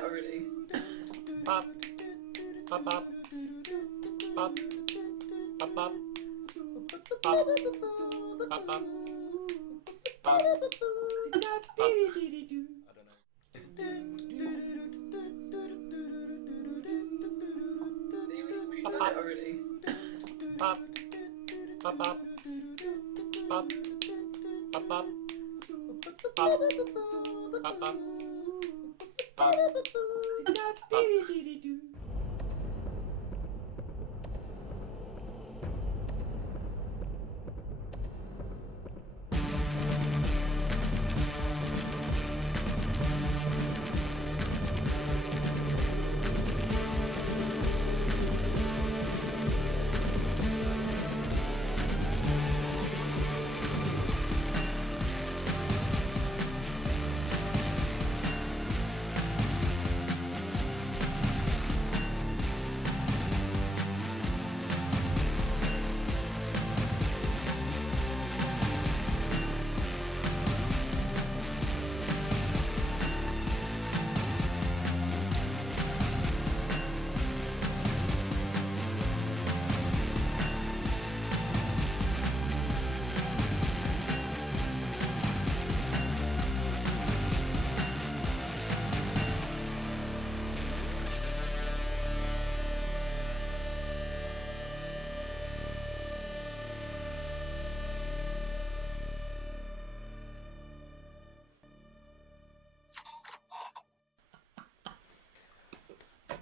it already. Pop. Pop, pop. Pop. Pop, pop. Pop. Pop, pop. Pop. Pop. Pop, pop. Already. Pop. Pop, pop. Pop. Pop, pop. Pop. Pop, pop. Pop. Pop.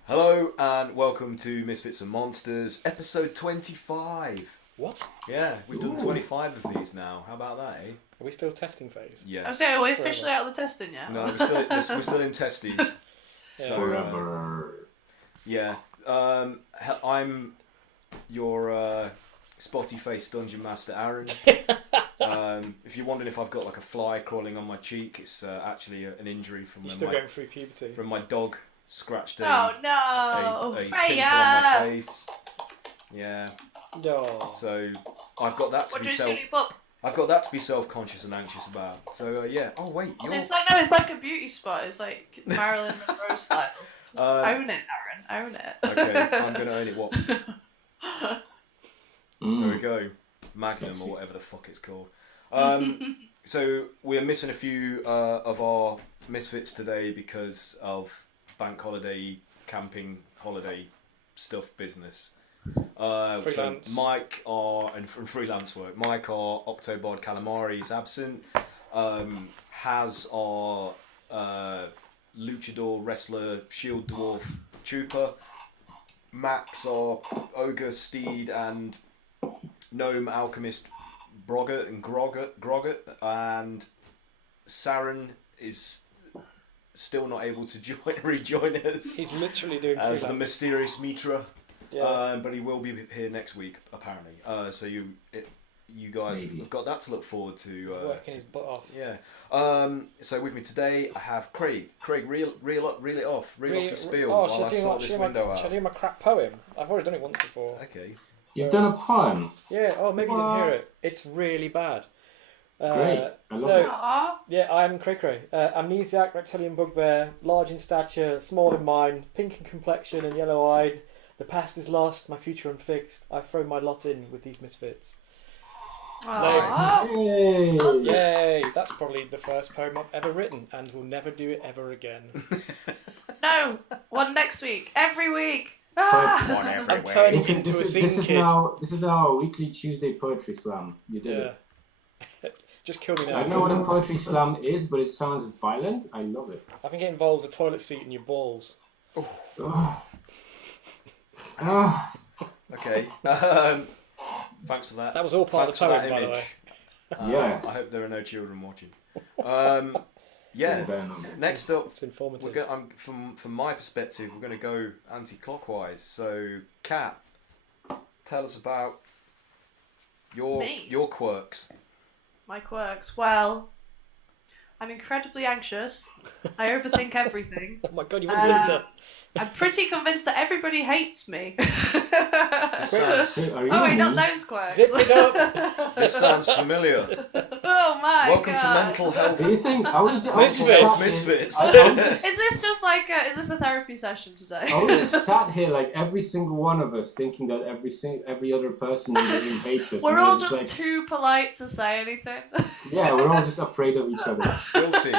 Hello and welcome to Misfits and Monsters, episode 25. What? Yeah, we've done 25 of these now. How about that, eh? Are we still testing phase? Yeah. I'm saying, are we officially out of the testing yet? No, we're still in testes. So, yeah. I'm your spotty-faced dungeon master, Aaron. If you're wondering if I've got like a fly crawling on my cheek, it's actually an injury from You're still going through puberty. From my dog scratched a pimple Freya! on my face. Yeah. Oh. So I've got that to be I've got that to be self-conscious and anxious about. So yeah. Oh wait, it's like a beauty spot. It's like Marilyn Monroe style. Own it, Aaron. Own it. Okay, I'm gonna own it. What? There we go. Magnum or whatever the fuck it's called. So we're missing a few of our Misfits today because of bank holiday, camping holiday stuff business. Freelance. So Mike and from freelance work. Mike, our Octobod Calamari, is absent. Has our luchador wrestler Shield Dwarf Trooper. Max, our ogre steed and gnome alchemist Brogget and Grogget, and Saren is still not able to rejoin us. He's literally doing as freelance. the mysterious Mitra. Yeah. But he will be here next week apparently. So you guys have got that to look forward to. He's working his butt off. Yeah. So with me today I have Craig. Craig, reel it off. Reel off your spiel while I sort this window out. Should I do my crap poem? I've already done it once before. Okay. You've done a poem? Yeah, maybe you didn't hear it. It's really bad. Great, I love it. Yeah, I'm Cray Cray. Amnesiac, reptilian bugbear, large in stature, small in mind, pink in complexion and yellow-eyed. The past is lost, my future unfixed. I've thrown my lot in with these misfits. Yay! Yay! That's probably the first poem I've ever written, and will never do it ever again. No, one next week, every week. One every I'm turning into a scene kid. This is our weekly Tuesday poetry slam. You did it. Just kill me now. I don't know what a poetry slam is, but it sounds violent. I love it. I think it involves a toilet seat in your balls. Oh. Okay. Thanks for that. That was all part of the poem, by the way. Yeah. I hope there are no children watching. Yeah. Next up, It's informative. from my perspective, we're going to go anti-clockwise. So, Kat, tell us about your quirks. My quirks. Well, I'm incredibly anxious. I overthink everything. Oh my god, you wouldn't to... I'm pretty convinced that everybody hates me. This sounds not those quirks. Zip it up. This sounds familiar. Oh my Welcome god. to Mental Health. Do you think I would Misfits. Is this a therapy session today? I would have sat here like every single one of us, thinking that every other person in the room hates us. We're and all it's just too polite to say anything. Yeah, we're all just afraid of each other. Guilty.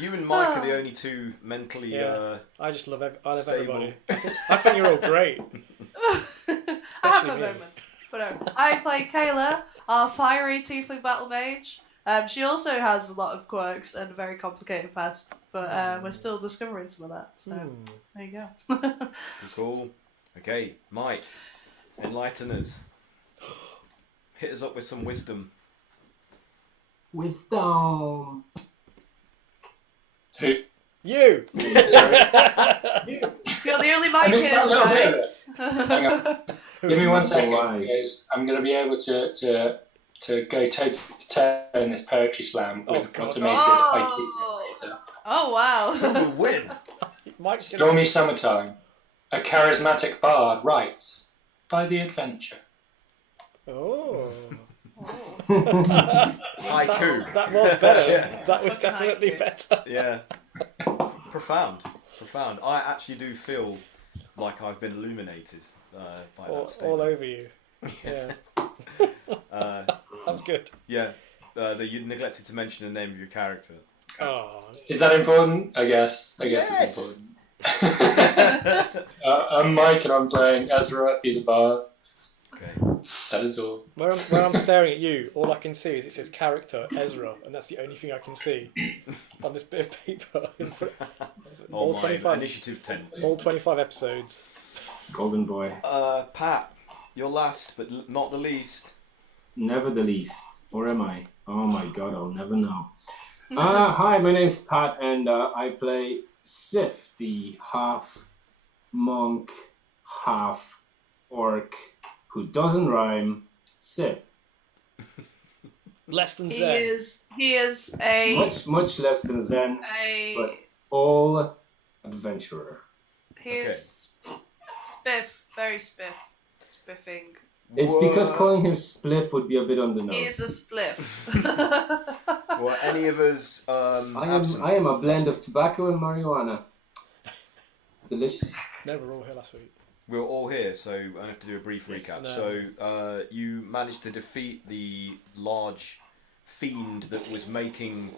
You and Mike are the only two mentally. Yeah. I just love I love stable. everybody. I think you're all great. I have Especially my me. moments. But no. I play Kayla, our fiery tiefling battle mage. She also has a lot of quirks and a very complicated past, but we're still discovering some of that. So there you go. Cool. Okay, Mike, enlighten us. Hit us up with some wisdom. Wisdom. Who? You. Sorry. You're the only I Mike missed here, that little bit of okay? it. Hang on. Give me 1 second, Wise. because I'm going to be able to go toe to toe in this poetry slam Oh, with God. automated Oh. IT generator. Oh wow. Who will win? Mike's gonna... Stormy summertime. A charismatic bard writes by the adventure. Oh. Haiku. That was better. Yeah. That was Fucking definitely haiku. better. Yeah. Profound. I actually do feel like I've been illuminated by that statement. All over you. Yeah. That's good. Yeah. You neglected to mention the name of your character. Oh. Is that important? I guess Yes. it's important. I'm Mike and I'm playing Ezra. He's a bard. Okay. That is all. When I'm staring at you, all I can see is it says character Ezra, and that's the only thing I can see on this bit of paper. All All my 25. initiative 10. All 25 episodes. Golden boy. Pat, you're last, but not the least. Never the least. Or am I? Oh my god, I'll never know. Hi, my name's Pat, and I play Sif, the half monk, half orc who doesn't rhyme. Sif. Less than He Zen. is a Much less than Zen, but all adventurer. he is very spiffing. It's because calling him Spliff would be a bit on the nose. He is a spliff. Were any of us absent? I am a blend of tobacco and marijuana. Delicious. No, we were all here last week. We were all here, so I have to do a brief recap. No. So you managed to defeat the large fiend that was making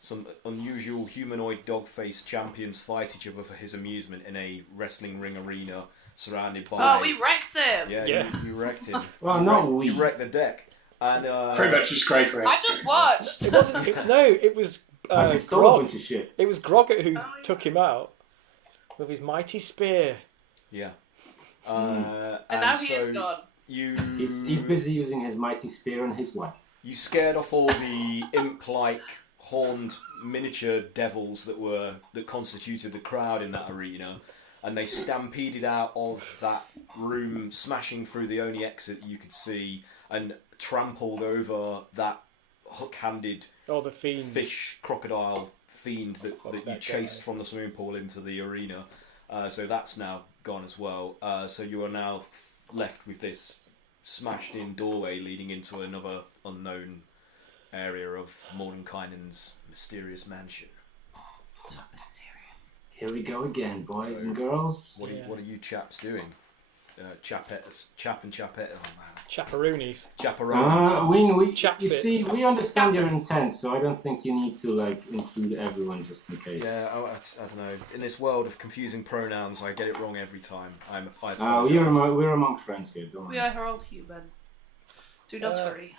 some unusual humanoid dog-faced champions fight each other for his amusement in a wrestling ring arena surrounded by... Oh, we wrecked him! Yeah. You wrecked him. Well, You wrecked the deck. And Pretty much just great for I just watched! It wasn't. It was I just stole a Grog. bunch of shit. It was Grogget who yeah. took him out with his mighty spear. Yeah. And now he is gone. He's busy using his mighty spear and his wife. You scared off all the imp-like horned miniature devils that constituted the crowd in that arena, and they stampeded out of that room, smashing through the only exit you could see, and trampled over that hook-handed The fiend. fish crocodile fiend that you that chased guy. from the swimming pool into the arena. So that's now gone as well. So you are now left with this smashed-in doorway leading into another unknown area of Mordenkainen's mysterious mansion. So mysterious. Here we go again, boys So- and girls. What are you chaps doing? Chap and chapette. Oh man, Chaperoonies. chaperones. Chap You fits. see, we understand your intent, so I don't think you need to include everyone just in case. Yeah, I don't know. In this world of confusing pronouns, I get it wrong every time. I We're among friends here, don't We worry. are all human. Do not worry.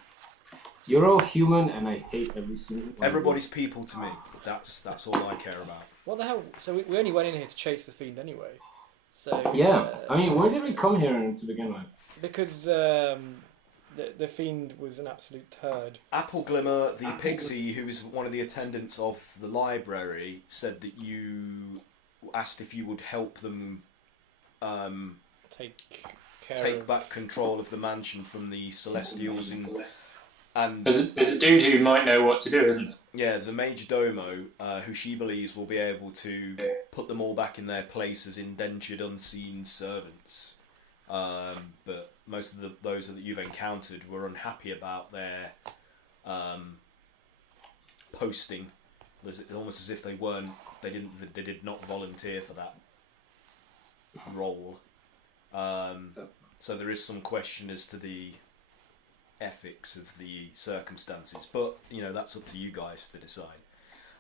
You're all human, and I hate every single one. Everybody's people to me. That's all I care about. What the hell? So we only went in here to chase the fiend anyway. So Yeah, I mean, why did we come here to begin with? because the fiend was an absolute turd. Apple Glimmer, the pixie, who is one of the attendants of the library, said that you asked if you would help them Take care take of... back control of the mansion from the Celestials. And There's a dude who might know what to do, isn't there? yeah, there's a Majordomo who she believes will be able to put them all back in their place as indentured, unseen servants. but most of those that you've encountered were unhappy about their posting. It's almost as if they did not volunteer for that role. So there is some question as to the ethics of the circumstances, but that's up to you guys to decide.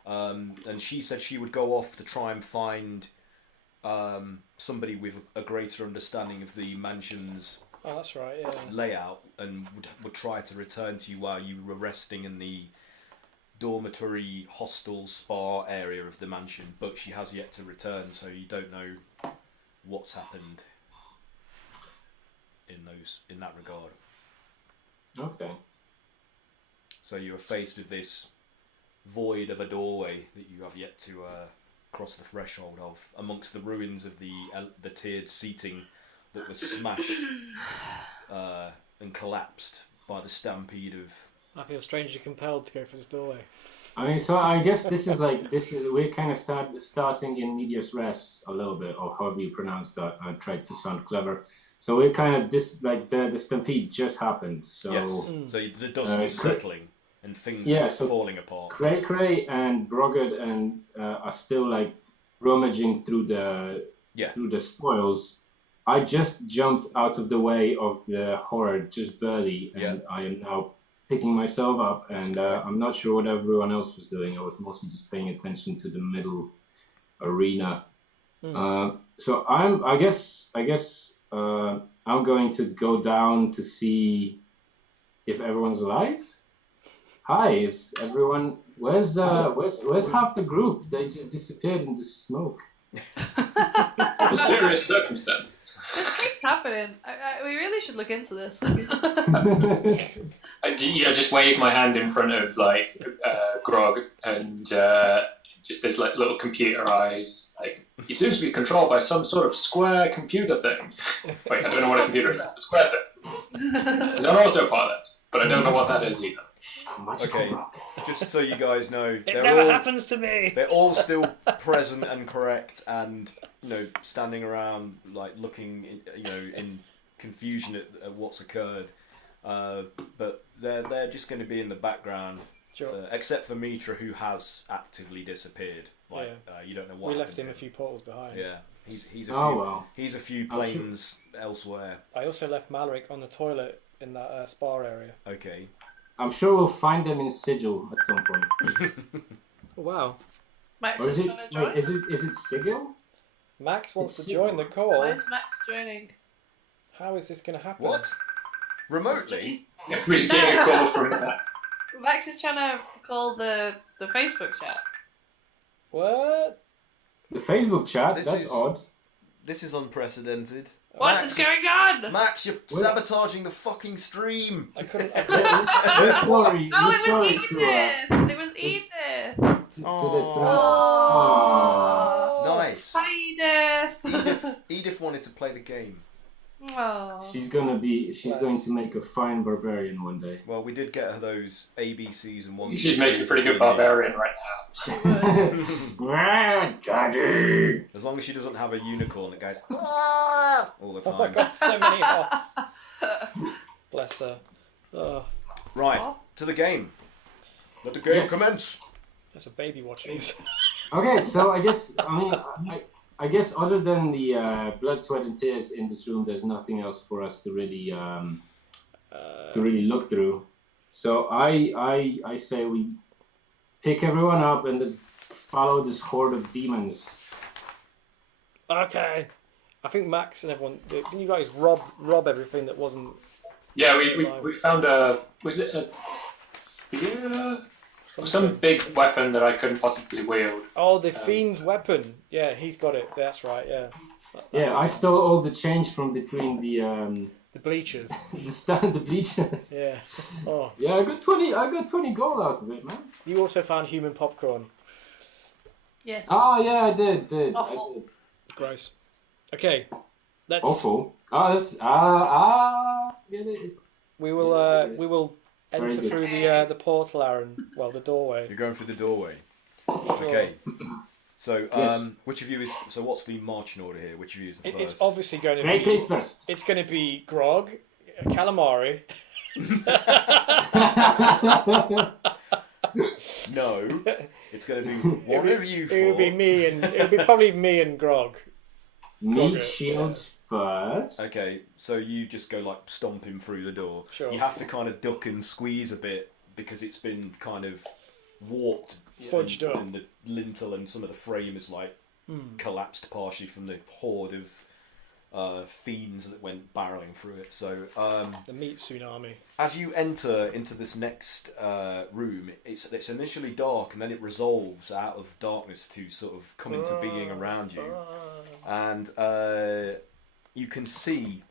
And she said she would go off to try and find somebody with a greater understanding of the mansion's that's right, yeah. layout, and would try to return to you while you were resting in the dormitory, hostel, spa area of the mansion. But she has yet to return, so you don't know what's happened in that regard. Okay. So you are faced with this void of a doorway that you have yet to cross the threshold of, amongst the ruins of the tiered seating that was smashed and collapsed by the stampede of. I feel strangely compelled to go for this doorway. I mean, so I guess we're kind of starting in medias res a little bit, or however you pronounce that. I tried to sound clever. So we're kind of the stampede just happened. So yes. So the dust is settling and things are falling apart. Cray and Brogard and are still like rummaging through the spoils. I just jumped out of the way of the horde just barely, and I am now picking myself up, and I'm not sure what everyone else was doing. I was mostly just paying attention to the middle arena. So I guess I'm going to go down to see if everyone's alive. Hi, is everyone? Where's half the group? They just disappeared in the smoke. Mysterious circumstances. This keeps happening. We really should look into this. I just wave my hand in front of Grog, and just there's like little computer eyes. Like, he seems to be controlled by some sort of square computer thing. Wait, I don't know what a computer is. A square thing. It's an autopilot, but I don't know what that is either. Okay, just so you guys know, it never happens to me. They're all still present and correct, and standing around like looking, in confusion at what's occurred. But they're just going to be in the background, except for Mitra, who has actively disappeared. You don't know what. We left him a few portals behind. Yeah, he's a few planes elsewhere. I also left Malric on the toilet in that spa area. Okay. I'm sure we'll find them in Sigil at some point. Wow. Max is trying to join. Is it Sigil? Max wants to join the call. Why is Max joining? How is this going to happen? What? Remotely? We're just getting a call from Max is trying to call the Facebook chat. What? The Facebook chat? That's odd. This is unprecedented. What is going on? Max, you're sabotaging the fucking stream. I couldn't. Sorry. Oh, it was Edith. It was Edith. Oh. Nice. Hi, Edith. Edith wanted to play the game. Oh. She's going to make a fine barbarian one day. Well, we did get her those ABCs and one. She's making a pretty good barbarian right now. Daddy. As long as she doesn't have a unicorn that goes all the time. Oh my god, so many hots. Bless her. Oh. Right, to the game. Let the game commence. There's a baby watching us. Okay, so I guess other than the blood, sweat, and tears in this room, there's nothing else for us to really look through. So I say we pick everyone up and just follow this horde of demons. Okay. I think Max and everyone. Can you guys rob everything that wasn't? Yeah, we found was it a spear? Some big weapon that I couldn't possibly wield. Oh, the fiend's weapon. Yeah, he's got it. That's right. Yeah. I stole all the change from between the bleachers. the bleachers. Yeah. Oh. Yeah, I got 20 gold out of it, man. You also found human popcorn. Yes. Oh yeah, I did. Awful. I did. Gross. Okay. Let's. Awful. Oh, that's get it. We will enter through the portal, Aaron. Well, the doorway. You're going through the doorway. Sure. Okay. So, Yes. which of you is? So, what's the marching order here? Which of you is the first? It's obviously going to Great play be. first. It's going to be Grog, Calamari. No, it's going to be one of you four. It'll be me and it'll be probably me and Grog. Meat shields first. Okay, so you just go like stomping through the door. Sure. You have to kind of duck and squeeze a bit because it's been kind of warped, Fudged up. and the lintel and some of the frame is like collapsed partially from the horde of fiends that went barreling through it. So The meat tsunami. as you enter into this next room, it's initially dark and then it resolves out of darkness to sort of come into being around you, and you can see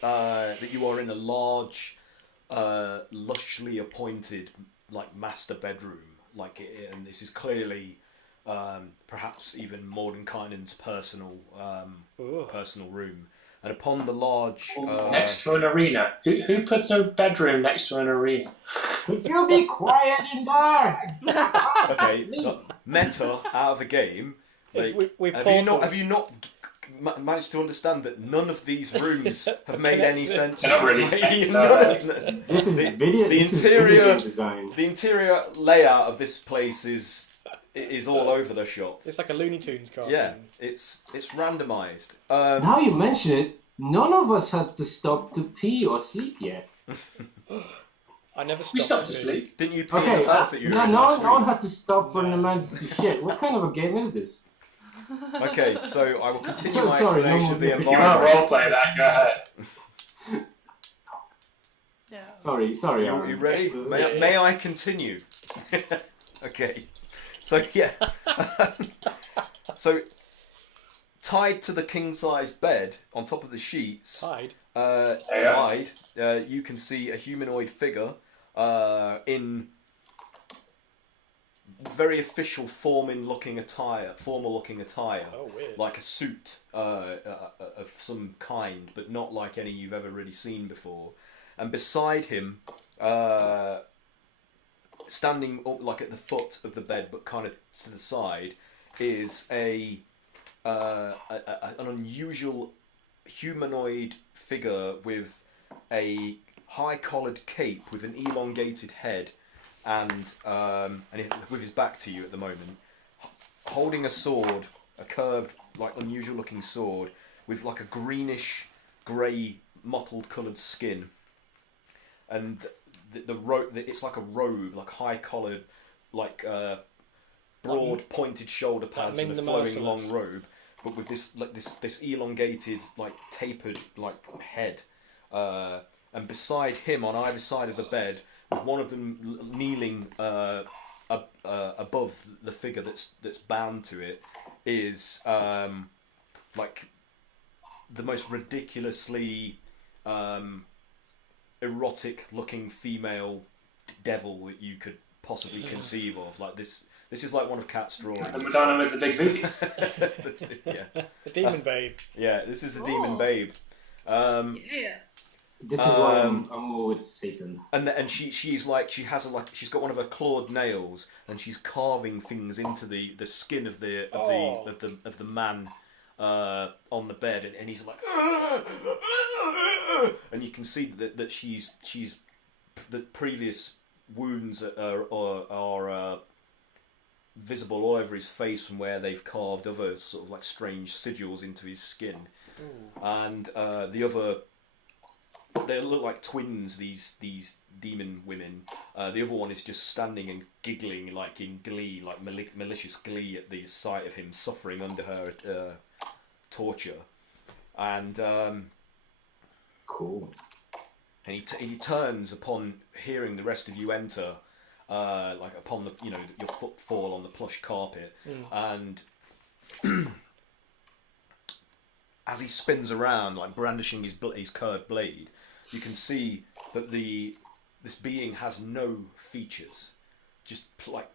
that you are in a large, lushly appointed like master bedroom, and this is clearly perhaps even Mordenkainen's personal room. And upon the large Next to an arena. Who puts a bedroom next to an arena? Could you be quiet in there? okay, meta out of the game. Like, We've have you not managed to understand that none of these rooms have made any sense? Not really. This is video. The this is interior- video design. The interior layout of this place is all over the shop. It's like a Looney Tunes cartoon. Yeah, it's randomised. Now you mention it, none of us had to stop to pee or sleep yet. I never stopped. We stopped to to sleep. Didn't you pee in Okay, the bath that you were no, in no last one week? had to stop for an emergency shit. What kind of a game is this? Okay, so I will continue So my sorry, explanation no of the more- If you want to environment. roleplay that, go ahead. Yeah. Sorry, Are Aaron. you ready? May I continue? Okay. So yeah. So tied to the king size bed on top of the sheets, Tied. tied, you can see a humanoid figure in very official formal looking attire, Oh, weird. like a suit of some kind, but not like any you've ever really seen before. And beside him, standing up like at the foot of the bed, but kind of to the side, is an unusual humanoid figure with a high-collared cape with an elongated head, and with his back to you at the moment, holding a sword, a curved, like unusual-looking sword with like a greenish, grey, mottled-coloured skin, and it's like a robe, like high-collared, like broad, pointed shoulder pads and a flowing long robe, but with this elongated, like tapered, like head, and beside him, on either side of the bed, with one of them kneeling above the figure that's bound to it, is like the most ridiculously erotic-looking female devil that you could possibly conceive of. Like this is like one of Cat's drawings. The Madonna with the big booties. Yeah, The demon babe. yeah. This is a demon babe. Yeah. This is why I'm all with Satan. And she's got one of her clawed nails, and she's carving things into the skin of the man on the bed, and he's like, and you can see that she's the previous wounds are visible all over his face from where they've carved other sort of like strange sigils into his skin. Ooh. And the other. They look like twins, these demon women. The other one is just standing and giggling, like in glee, like malicious glee at the sight of him suffering under her torture. And cool. And he turns upon hearing the rest of you enter, like upon your footfall on the plush carpet, and as he spins around, like brandishing his curved blade, you can see that this being has no features, just like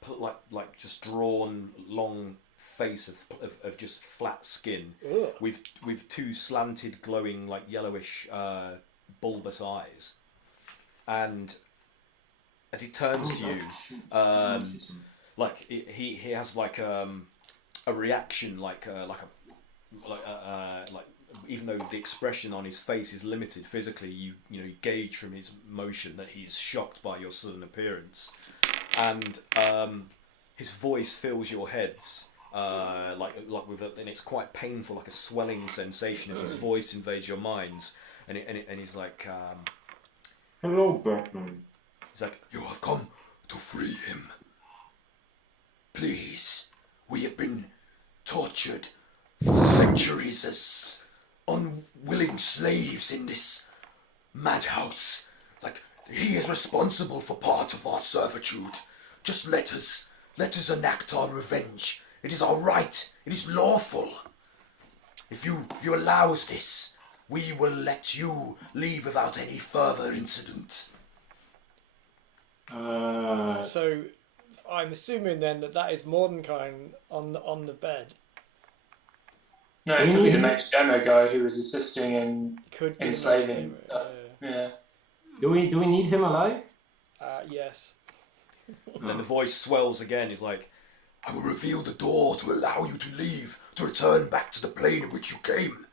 just drawn long face of just flat skin, with two slanted, glowing, like yellowish, bulbous eyes, and as he turns to you, like he has like a reaction, like even though the expression on his face is limited physically, you gauge from his motion that he's shocked by your sudden appearance, and his voice fills your heads. And it's quite painful, like a swelling sensation as his voice invades your minds, and he's like, "Hello, Batman." He's like, "You have come to free him. Please, we have been tortured for centuries as unwilling slaves in this madhouse. Like, he is responsible for part of our servitude. Just let us enact our revenge. It is our right. It is lawful. If you allow us this, we will let you leave without any further incident." So, I'm assuming then that is Mordenkainen on the bed. No, it could be the Majordomo guy who was assisting in enslaving stuff. Yeah. Do we need him alive? Yes. And then the voice swells again. He's like, "I will reveal the door to allow you to leave, to return back to the plane in which you came.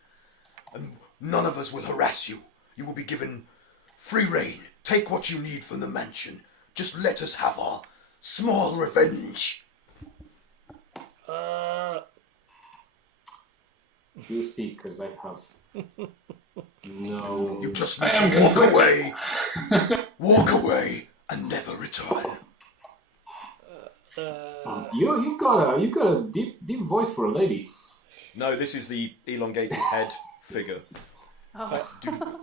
And none of us will harass you. You will be given free rein. Take what you need from the mansion. Just let us have our small revenge." You speak, because I have no... You just need to walk away. Walk away and never return. You got a deep voice for a lady. "No, this is the elongated head figure." Oh.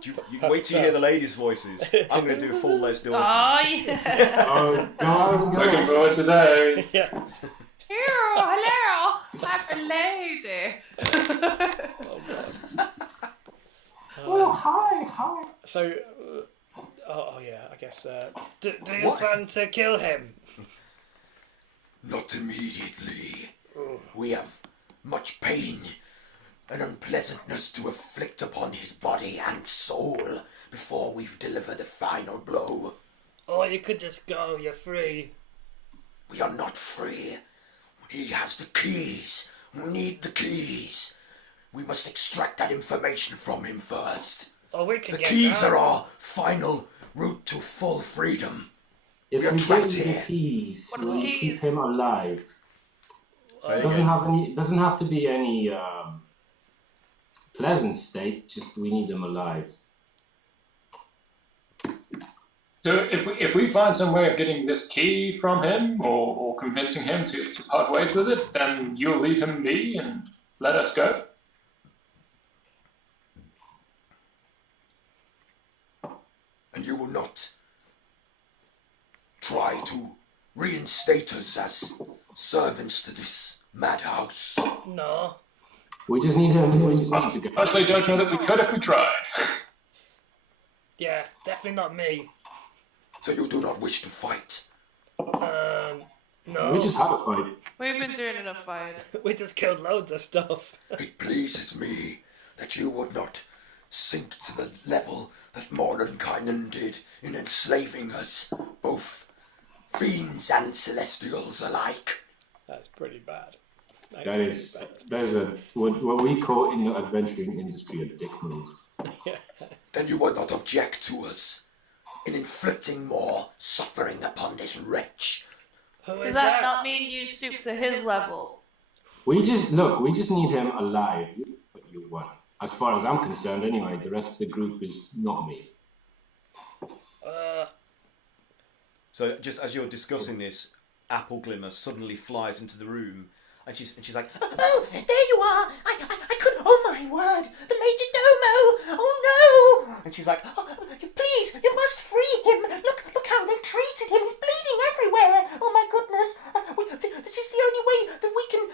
You wait till you hear the ladies' voices. I'm going to do a full Les Dawson. Oh, yeah. Oh, God. Looking forward to those. Yeah. Hello, I'm a lady. Oh God. Oh, hi. So, yeah, I guess. Do you plan to kill him? Not immediately. We have much pain and unpleasantness to inflict upon his body and soul before we deliver the final blow. Or you could just go, you're free. We are not free. He has the keys. We need the keys. We must extract that information from him first. Or we can The get keys down. are our final route to full freedom. If We are we trapped give you here. the keys, What are will the you keys? keep him alive? Say It doesn't have to be any pleasant state. Just we need him alive. So if we find some way of getting this key from him or convincing him to part ways with it, then you'll leave him be and let us go? And you will not try to reinstate us as servants to this madhouse. No. We just need him. We just need to go. Honestly, don't know that we could if we tried. Yeah, definitely not me. So you do not wish to fight. No. We just had a fight. We've been doing enough fighting. We just killed loads of stuff. It pleases me that you would not sink to the level that Mordenkainen did in enslaving us, both fiends and celestials alike. That's pretty bad. That is what we call in the adventuring industry a dick move. Then you would not object to us in inflicting more suffering upon this wretch. Who Does that not mean you stoop to his level? We just need him alive. What you want? As far as I'm concerned, anyway. The rest of the group is not me. So just as you're discussing this, Apple Glimmer suddenly flies into the room, and she's like, Oh, there you are! I couldn't. Oh my word! The Majordomo! Oh no! and she's like, Oh, please, you must free him! Look how they've treated him! He's bleeding everywhere! Oh my goodness! This is the only way that we can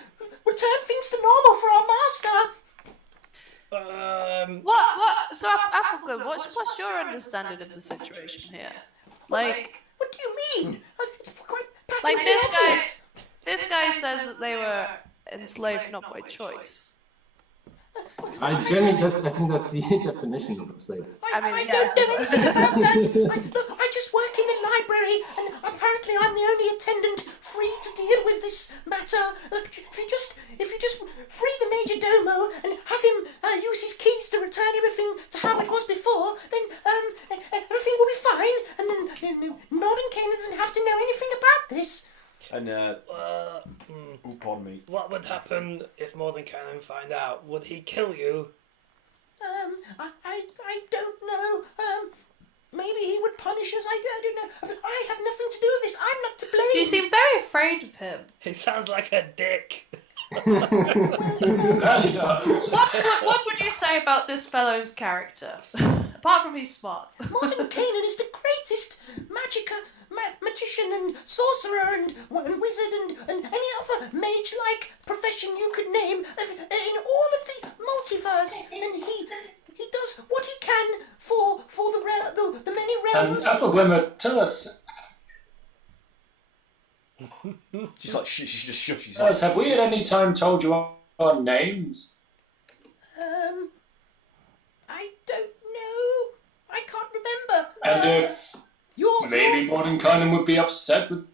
return things to normal for our master! What? So, Applegrim, what's your understanding of the situation here? Like, What do you mean? It's quite like patently obvious. this guy says that they were enslaved not by choice. I think that's the definition of a slave. I mean, I yeah. don't know anything about that. Look, I just work in the library, and apparently I'm the only attendant free to deal with this matter. If you just free the Majordomo and have him use his keys to return everything to how it was before, then everything will be fine, and then Mordenkainen doesn't have to know anything about this. And pardon me. What would happen if Mordenkainen find out? Would he kill you? I don't know. Maybe he would punish us. I don't know. But I have nothing to do with this. I'm not to blame. You seem very afraid of him. He sounds like a dick. That he does. What would you say about this fellow's character? Apart from he's smart. Mordenkainen is the greatest magician and sorcerer and wizard and any other mage-like profession you could name in all of the multiverse, and he does what he can for the many realms. And Apple Glimmer, tell us. She's like, she just shush. Tell us, have we at any time told you our names? I don't know. I can't remember. And if maybe Mordenkainen would be upset with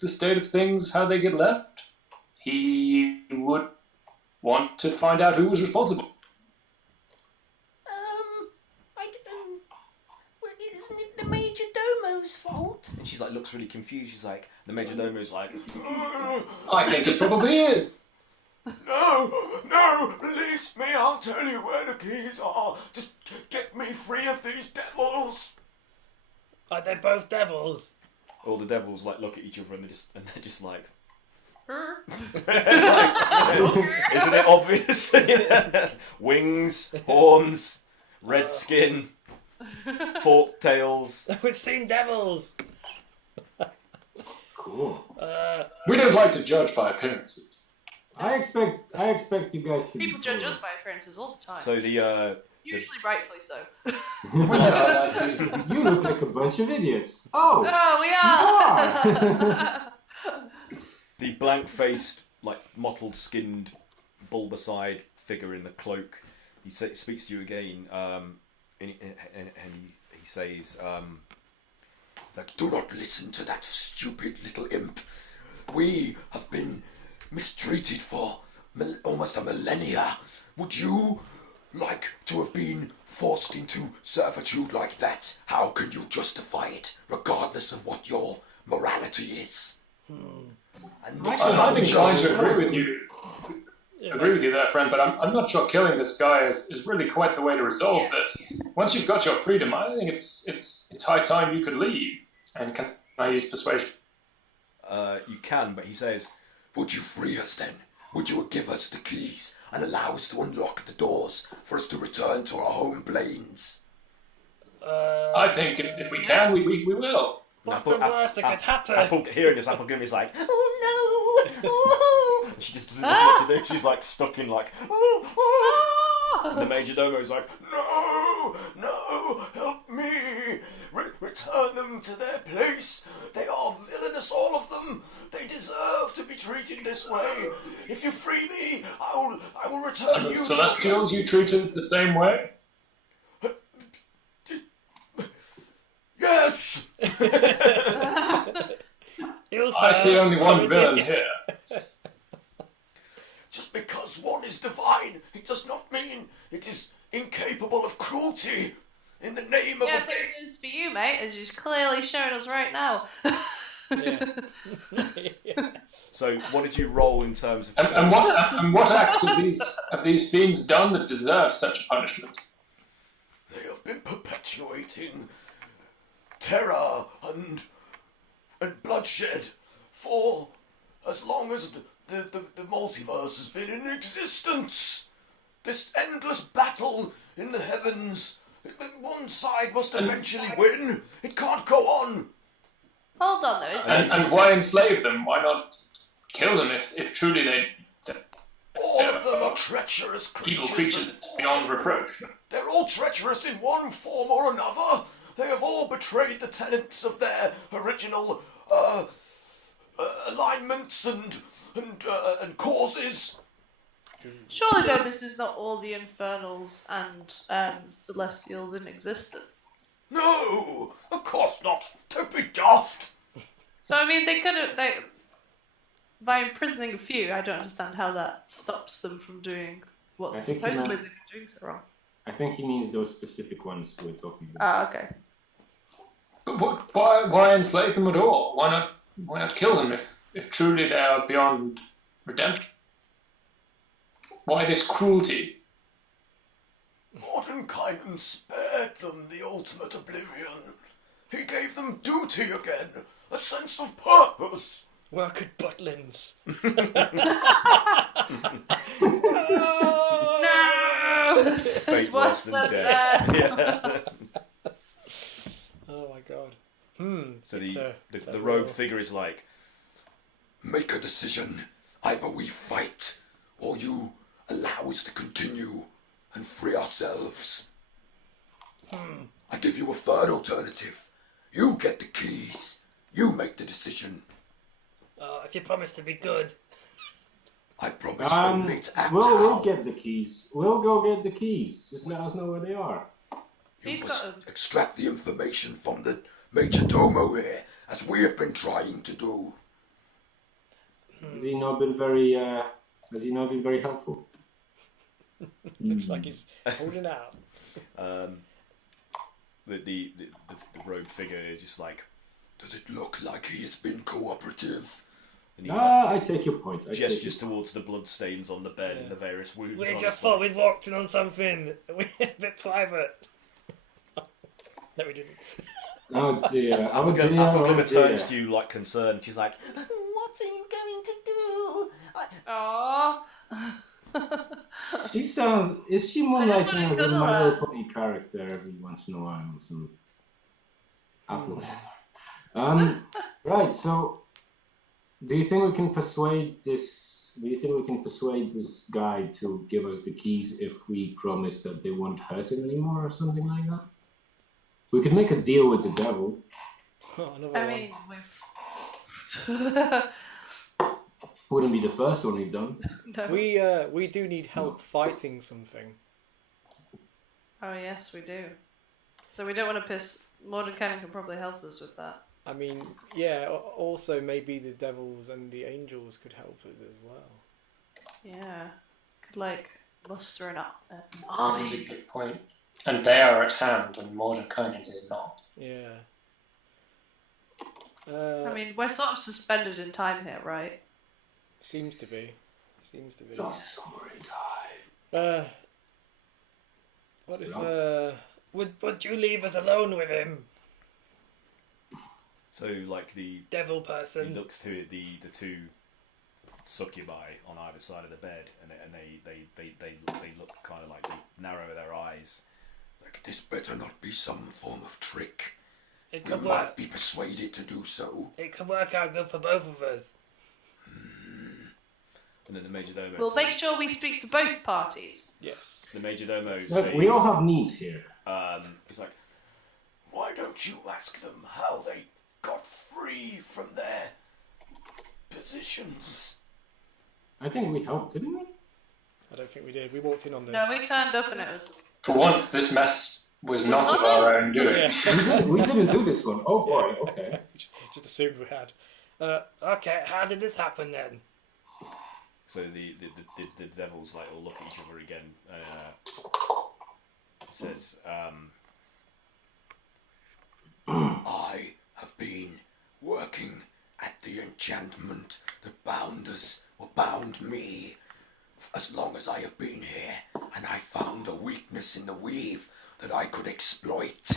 the state of things, how they get left, he would want to find out who was responsible. Isn't it the Majordomo's fault? And she's like, looks really confused. She's like, the Majordomo's like, I think it probably is. No, release me. I'll tell you where the keys are. Just get me free of these devils. Are they both devils? all the devils like look at each other and they're just like, isn't it obvious? Wings, horns, red skin, forked tails. We've seen devils. Cool. We don't like to judge by appearances. I expect you guys to. People judge us by appearances all the time. So usually rightfully so. You look like a bunch of idiots. Oh, we are. the blank-faced, like mottled skinned, bulbous-eyed figure in the cloak. He speaks to you again, and he says, He's like, do not listen to that stupid little imp. We have been mistreated for almost a millennia. Would you like to have been forced into servitude like that? How can you justify it, regardless of what your morality is? And I'm inclined to agree with you. Agree with you there, friend, but I'm not sure killing this guy is really quite the way to resolve this. Once you've got your freedom, I think it's high time you could leave. And can I use persuasion? You can, but he says, would you free us then? Would you give us the keys and allow us to unlock the doors for us to return to our home planes? I think if we can, we will. What's the worst that could happen? Hearing this, Applegrim is like, Oh no! Oh! she just doesn't know what to do. She's like stuck in like, and the Majordomo is like, No, help me! Return them to their place. They are villainous, all of them. They deserve to be treated this way. If you free me, I will return And you. the Celestials you treated the same way? Yes. I see only one villain here. Just because one is divine, it does not mean it is incapable of cruelty. In the name of Yeah, thanks news for you, mate, as you've clearly shown us right now. So, what did you roll in terms of? And what acts have these fiends done that deserve such a punishment? They have been perpetuating terror and bloodshed for as long as the multiverse has been in existence. This endless battle in the heavens. One side must eventually win. It can't go on. Hold on, though. Is this... And why enslave them? Why not kill them if truly they're All of them are treacherous creatures. evil creatures beyond reproach? They're all treacherous in one form or another. They have all betrayed the tenets of their original alignments and causes. Surely, though, this is not all the Infernals and Celestials in existence. No, of course not. Don't be daft. So, I mean, they could have... by imprisoning a few, I don't understand how that stops them from doing what I think he supposedly meant- they've been doing so wrong. I think he means those specific ones we're talking about. Ah, okay. But why enslave them at all? Why not kill them if truly they are beyond redemption? Why this cruelty? Mordenkainen spared them the ultimate oblivion. He gave them duty again, a sense of purpose. Work at Butlins. No! Fate It's worse worse than than death. death. Yeah. Oh my god. So It's the rogue figure is like, Make a decision. Either we fight, or you allow us to continue and free ourselves. I give you a third alternative. You get the keys. You make the decision. If you promise to be good. I promise only to act We'll out. get the keys. We'll go get the keys. Just let us know where they are. You He's must got 'em. extract the information from the Majordomo here, as we have been trying to do. Has he not been very? Has he not been very helpful? Looks like he's holding out. the rogue figure is just like, Does it look like he has been cooperative? and he I take your point. gestures towards the bloodstains on the bed and the various wounds. We on just his thought body. we'd walked in on something. We're a bit private. No, we didn't. Oh dear. Oh Abigail dear. Oh dear. turns to you like concerned. She's like, What are you going to do? Aww. She sounds. Is she more I just like wanna as a cuddle My her. Little Pony character every once in a while? Or some upload. Right. So, do you think we can persuade this? Do you think we can persuade this guy to give us the keys if we promise that they won't hurt him anymore, or something like that? We could make a deal with the devil. Another I one. mean, we've. Wouldn't be the first one we've done. No. We do need help fighting something. Oh, yes, we do. So we don't want to piss. Mordenkainen can probably help us with that. I mean, yeah. Also, maybe the devils and the angels could help us as well. Yeah. Could, like, muster an That army. is a good point. And they are at hand, and Mordenkainen is not. Yeah. I mean, we're sort of suspended in time here, right? Seems to be. Seems to be. Lost somewhere in time. What if would you leave us alone with him, so like the devil he person? looks to the two succubi on either side of the bed, and they look kind of like they narrow their eyes. Like, this better not be some form of trick. It We could might work. be persuaded to do so. It could work out good for both of us. And then the Majordomo We'll says, make sure we speak to both parties. Yes. the Majordomo Look, says, we all have needs here. it's like, Why don't you ask them how they got free from their positions? I think we helped, didn't we? I don't think we did. We walked in on this. No, we turned up and it was. For once, this mess was not of our own doing. Yeah. We didn't do this one. Oh boy. Okay. Just assumed we had. Okay, how did this happen then? so the devils like all look at each other again. Says, I have been working at the enchantment that bound us, or bound me, as long as I have been here, and I found a weakness in the weave that I could exploit.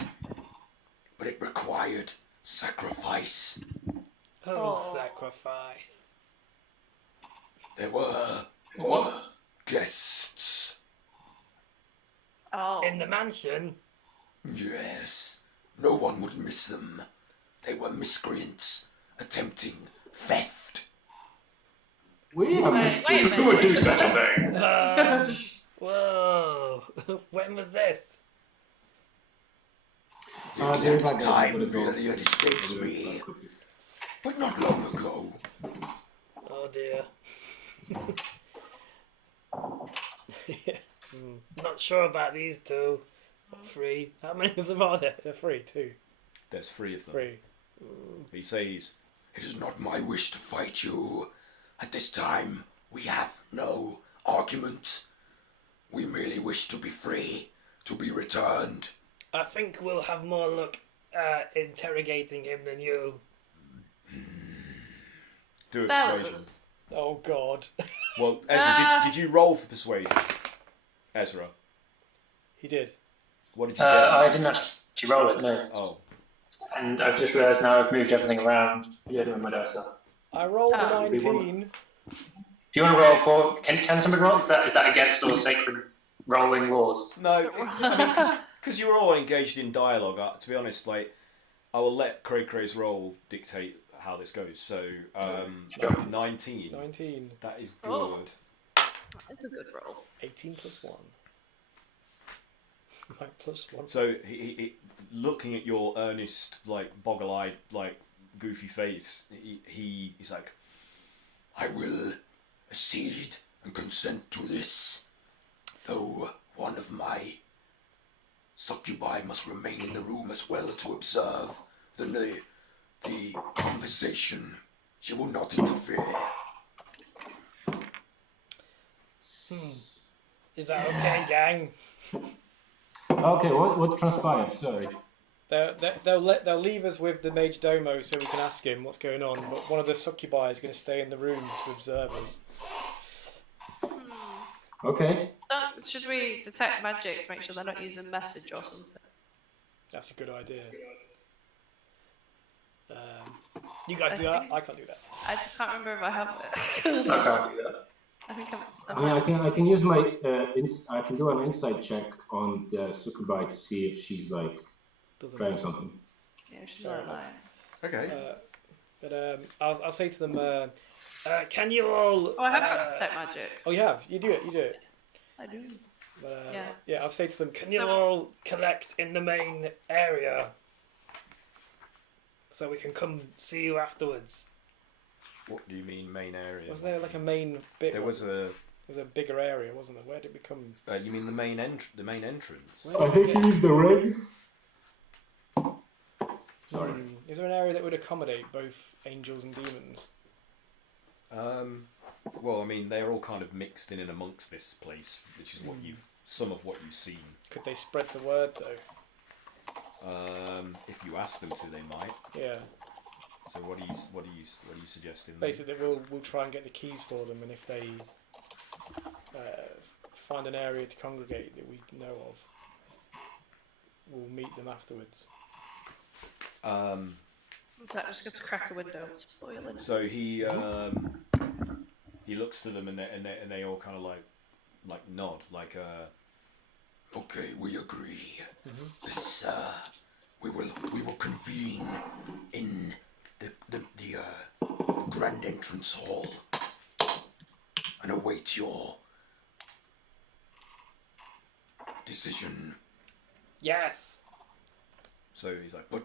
But it required sacrifice. Oh, sacrifice. There were What? guests. Oh. In the mansion? Yes, no one would miss them. They were miscreants attempting theft. We have Wait a minute. Who would do such a thing? Whoa. When was this? The exact time really escapes me, but not long ago. Oh dear. Not sure about these two. Three. How many of them are there? There are three, two. there's 3 of them. Three. He says, It is not my wish to fight you. I this time we have no argument. We merely wish to be free, to be returned. I think we'll have more luck interrogating him than you. Do a That persuasion. was- Oh God. Well, Ezra, did you roll for persuasion? Ezra, He did. what did you get? I didn't actually roll it, no. Oh, And I've just realised now I've moved everything around. Yeah, doing my dice up. I rolled a Oh. 19. Do you want to roll for? Can somebody roll? Is that against all sacred rolling laws? no, I mean, because you were all engaged in dialogue, to be honest, like, I will let Cray-Cray's roll dictate how this goes. So, 19. 19. That is good. Oh. That's a good roll. 18 plus 1. My plus 1. So, he looking at your earnest, like, boggle-eyed, like, goofy face, he's like, I will accede and consent to this, though one of my succubi must remain in the room as well to observe the conversation. She will not interfere. Is that okay, gang? Okay, what transpired? Sorry. They'll leave us with the Majordomo so we can ask him what's going on, but one of the succubi is going to stay in the room to observe us. Okay. Should we detect magic to make sure they're not using message or something? That's a good idea. You guys do that? I can't do that. I just can't remember if I have it. I can't do that. I think I mean, I can use my I can do an insight check on the Succubi to see if she's like Doesn't trying matter. something. Yeah, she's not lying. okay. But I'll say to them, can you all... Oh, I have got detect magic. Oh, you have? You do it, you do it. I do. But, Yeah. I'll say to them, can you No. all collect in the main area so we can come see you afterwards? What do you mean, main area? Wasn't there like a main bit? There was a. There was a bigger area, wasn't there? Where did it become? You mean the main entrance? Where I did think it you used the ring. Sorry. Is there an area that would accommodate both angels and demons? Well, I mean, they're all kind of mixed in and amongst this place, which is what some of what you've seen. Could they spread the word though? If you ask them to, they might. Yeah. So what are you suggesting? Basically, we'll try and get the keys for them, and if they find an area to congregate that we know of, we'll meet them afterwards. So I'm just going to crack a window and spoil it. So he looks to them and they all kind of like nod like Okay, we agree. This we will convene in the grand entrance hall and await your decision. Yes. So he's like, But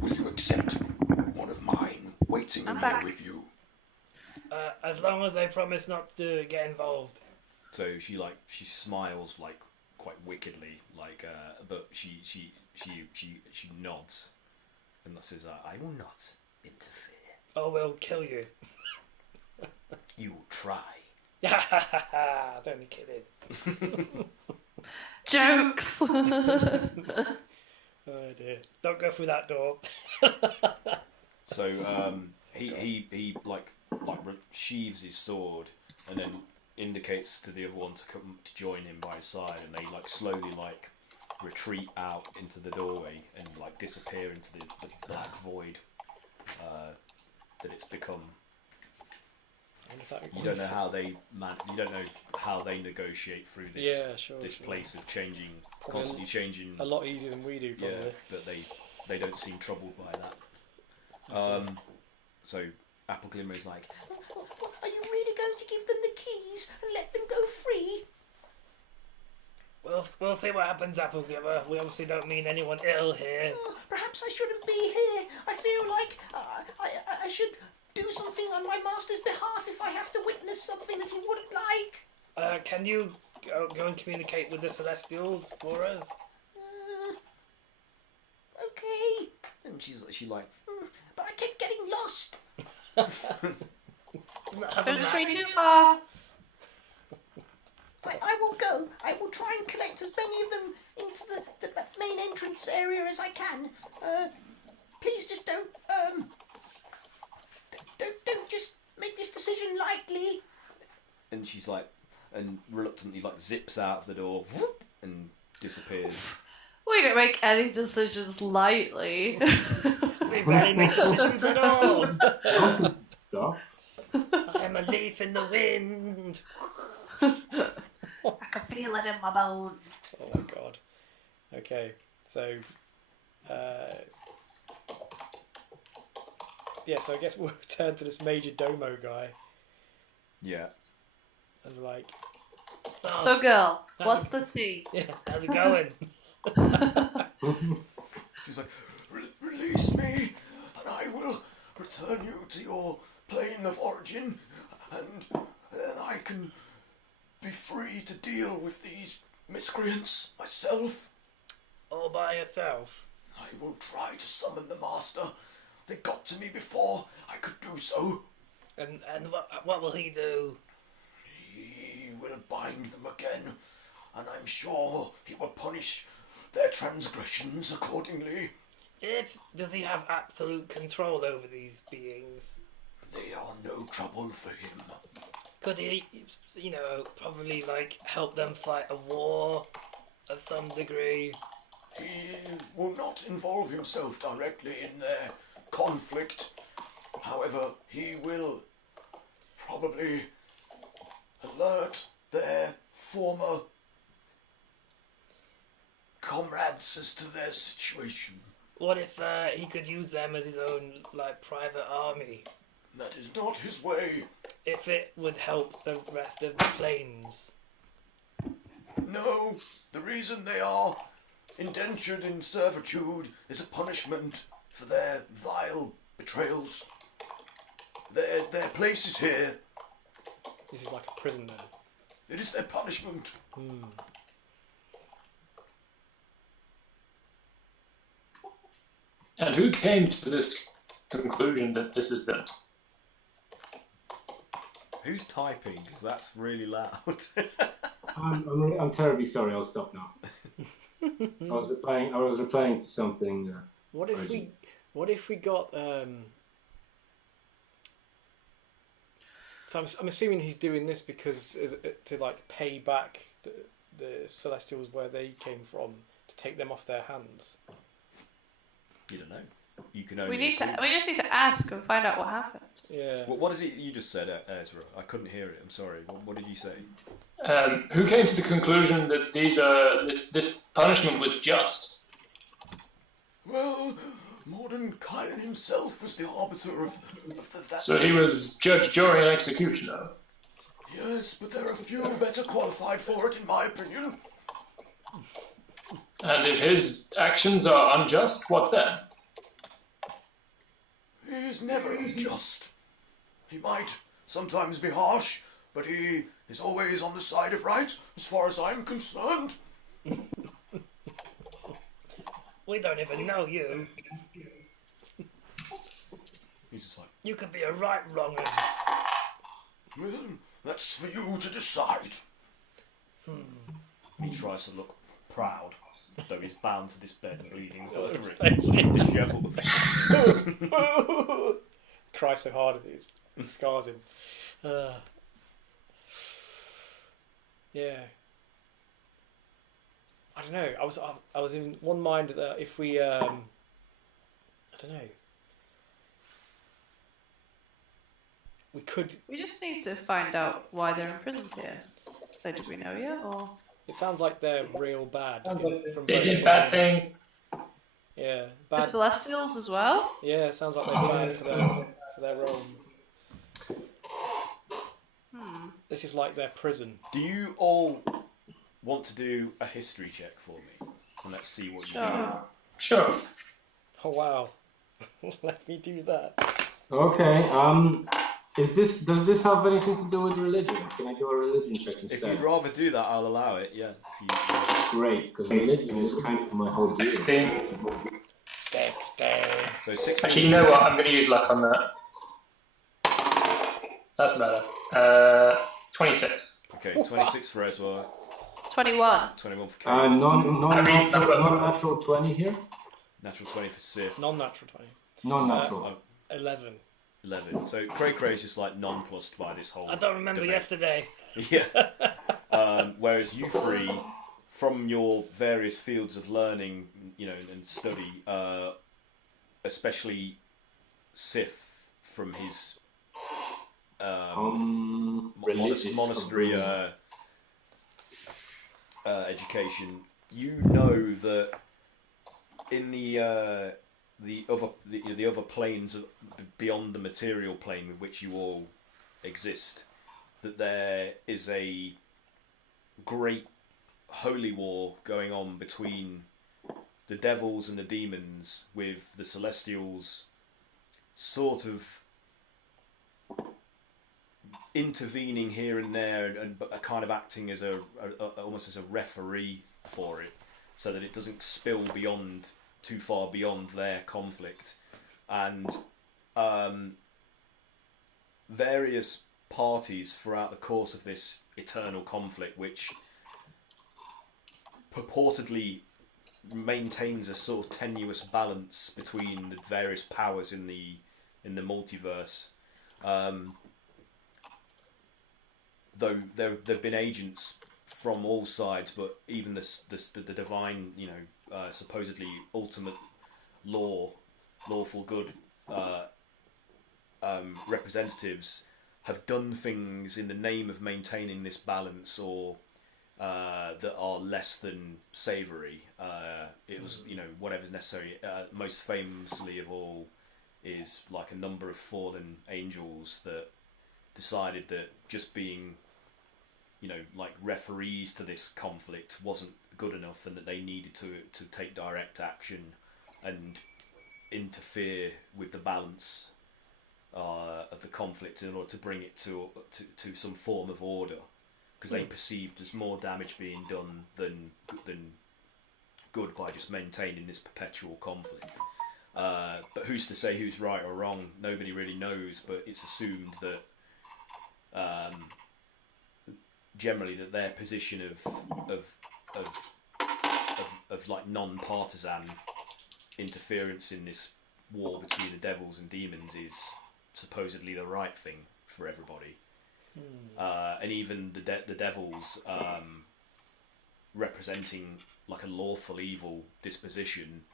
will you accept one of mine waiting in here with you? As long as they promise not to get involved. so she smiles like quite wickedly but she nods and says, I will not interfere. Or we'll kill you. You try. I'm only kidding. Jokes! Oh dear. Don't go through that door. So he like sheaves his sword and then indicates to the other one to come to join him by his side, and they like slowly like retreat out into the doorway and like disappear into the black void that it's become. You don't know how they negotiate through this this place of changing, Probably constantly changing. A lot easier than we do, probably. Yeah, but they don't seem troubled by that. So Apple Glimmer is like, Are you really going to give them the keys and let them go free? We'll see what happens, Appleglimmer. We obviously don't mean anyone ill here. Oh, perhaps I shouldn't be here. I feel like I should do something on my master's behalf if I have to witness something that he wouldn't like. Can you go and communicate with the Celestials for us? Okay. and she like, But I kept getting lost. not have a Don't stray map. too far. I will go. I will try and collect as many of them into the main entrance area as I can. Please just don't just make this decision lightly. And she's like, and reluctantly like zips out of the door, whoop, and disappears. We don't make any decisions lightly. We rarely make decisions at all. Stuff. I am a leaf in the wind. I can feel it in my bones. Oh my god. Okay, so yeah, so I guess we'll return to this Majordomo guy Yeah. and like, So, girl, what's the tea? Yeah, how's it going? She's like, release me, and I will return you to your plane of origin, and then I can be free to deal with these miscreants myself. All by yourself. I will try to summon the master. They got to me before I could do so. And what will he do? He will bind them again, and I'm sure he will punish their transgressions accordingly. Does he have absolute control over these beings? They are no trouble for him. Could he, probably like help them fight a war of some degree? He will not involve himself directly in their conflict. However, he will probably alert their former comrades as to their situation. What if he could use them as his own like private army? That is not his way. If it would help the rest of the planes. No, the reason they are indentured in servitude is a punishment for their vile betrayals. Their place is here. this is like a prison then. It is their punishment. And who came to this conclusion that this is them? Who's typing? Because that's really loud. I'm terribly sorry. I'll stop now. I was replying to something. What if we got so I'm assuming he's doing this because to like pay back the Celestials where they came from, to take them off their hands. You don't know. You can only. We just need to ask and find out what happened. Yeah. What is it you just said, Ezra? I couldn't hear it. I'm sorry. What did you say? Who came to the conclusion that this punishment was just? Well, Mordenkainen himself was the arbiter of that. So he was judge, jury, and executioner. Yes, but there are few better qualified for it, in my opinion. And if his actions are unjust, what then? He is never unjust. He might sometimes be harsh, but he is always on the side of right, as far as I'm concerned. We don't even know you. He's just like, You could be a right wronger. Well, that's for you to decide. he tries to look proud, though he's bound to this bed and bleeding all over it. Dishevelled. Cry so hard it scars him. Yeah. I don't know. I was in one mind that if we I don't know. We could. We just need to find out why they're imprisoned here. So did we know yet, or? It sounds like they're real bad. From They both did bad points. things. Yeah, The bad. Celestials as well? Yeah, it sounds like they're bad for their role. This is like their prison. Do you all want to do a history check for me? And let's see what you do. Sure. Oh wow! Let me do that. Okay. Does this have anything to do with religion? Can I do a religion check If instead? you'd rather do that, I'll allow it. Yeah. Great, because religion is kind of my whole deal. 16. 16. So 16. Actually, you know what? I'm going to use luck on that. That's better. 26. Okay, 26 for Ezra. 21. 21 for Kate. Non-natural 20 here? Natural 20 for Sif. Non-natural 20. Non-natural. 11. 11. So Cray is just like nonplussed by this whole I don't remember debate. yesterday. Yeah. Whereas you three, from your various fields of learning, and study, especially Sif from his monastery education, you know that in the other planes beyond the material plane with which you all exist, that there is a great holy war going on between the devils and the demons, with the celestials sort of intervening here and there and kind of acting as almost as a referee for it, so that it doesn't spill too far beyond their conflict. And various parties throughout the course of this eternal conflict, which purportedly maintains a sort of tenuous balance between the various powers in the multiverse. Though there've been agents from all sides, but even the divine, supposedly ultimate lawful good representatives have done things in the name of maintaining this balance, or that are less than savoury. It was, whatever's necessary. Most famously of all is like a number of fallen angels that decided that just being, like referees to this conflict wasn't good enough, and that they needed to take direct action and interfere with the balance of the conflict in order to bring it to some form of order, because they perceived there's more damage being done than good by just maintaining this perpetual conflict. But who's to say who's right or wrong? Nobody really knows, but it's assumed that generally that their position of like non-partisan interference in this war between the devils and demons is supposedly the right thing for everybody. And even the devils, representing like a lawful evil disposition,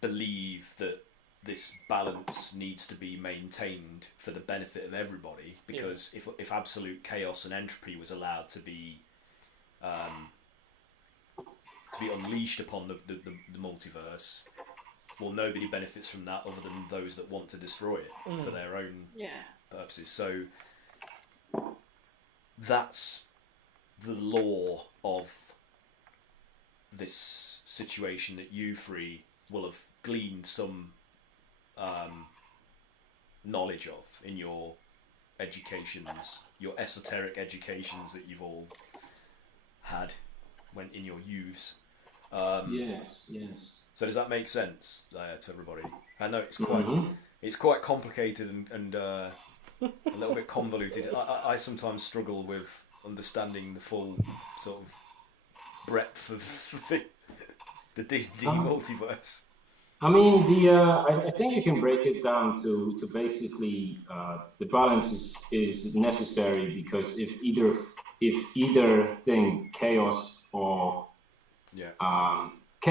believe that this balance needs to be maintained for the benefit of everybody, because if absolute chaos and entropy was allowed to be unleashed upon the multiverse, well, nobody benefits from that other than those that want to destroy it for their own purposes. So that's the law of this situation that you three will have gleaned some knowledge of in your educations, your esoteric educations that you've all had when in your youths. Yes. So does that make sense to everybody? I know it's quite complicated and a little bit convoluted. I sometimes struggle with understanding the full sort of breadth of the D&D multiverse. I mean, I think you can break it down to basically the balance is necessary, because if either thing, chaos or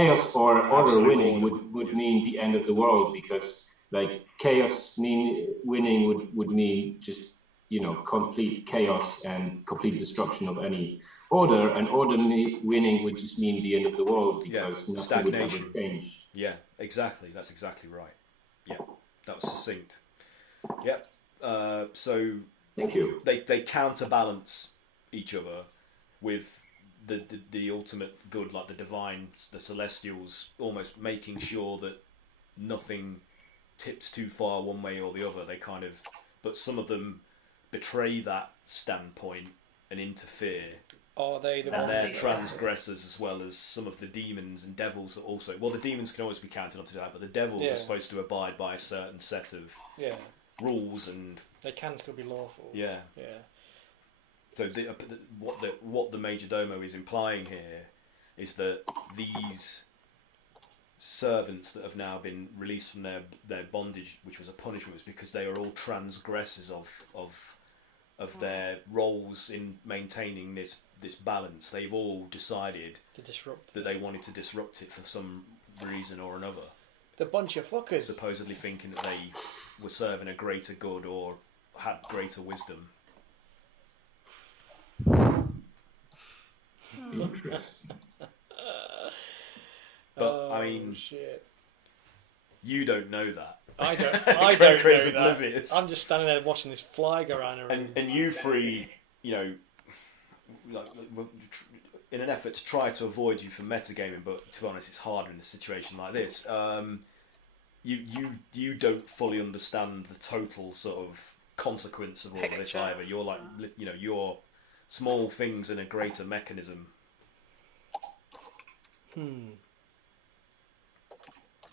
order winning would mean the end of the world, because like chaos winning would mean just complete chaos and complete destruction of any order, and order winning would just mean the end of the world, because nothing would ever change. Yeah, exactly. That's exactly right. Yeah, that was succinct. Yep. So thank you. They counterbalance each other with the ultimate good, like the divine, the celestials, almost making sure that nothing tips too far one way or the other. They kind of, but some of them betray that standpoint and interfere. Are they the and ones? they're transgressors as well as some of the demons and devils that also. Well, the demons can always be counted on to do that, but the devils are supposed to abide by a certain set of rules, and they can still be lawful. Yeah. So what the Majordomo is implying here is that these servants that have now been released from their bondage, which was a punishment, was because they are all transgressors of their roles in maintaining this balance. They've all decided to disrupt that they wanted to disrupt it for some reason or another. The bunch of fuckers. Supposedly thinking that they were serving a greater good or had greater wisdom. Interesting. But I mean, shit. You don't know that. I don't. I don't know that. Oblivious. I'm just standing there watching this fly go around. And you three, you know, like, in an effort to try to avoid you from metagaming, but to be honest, it's harder in a situation like this. You don't fully understand the total sort of consequence of all of this either. You're like, you know, you're small things in a greater mechanism.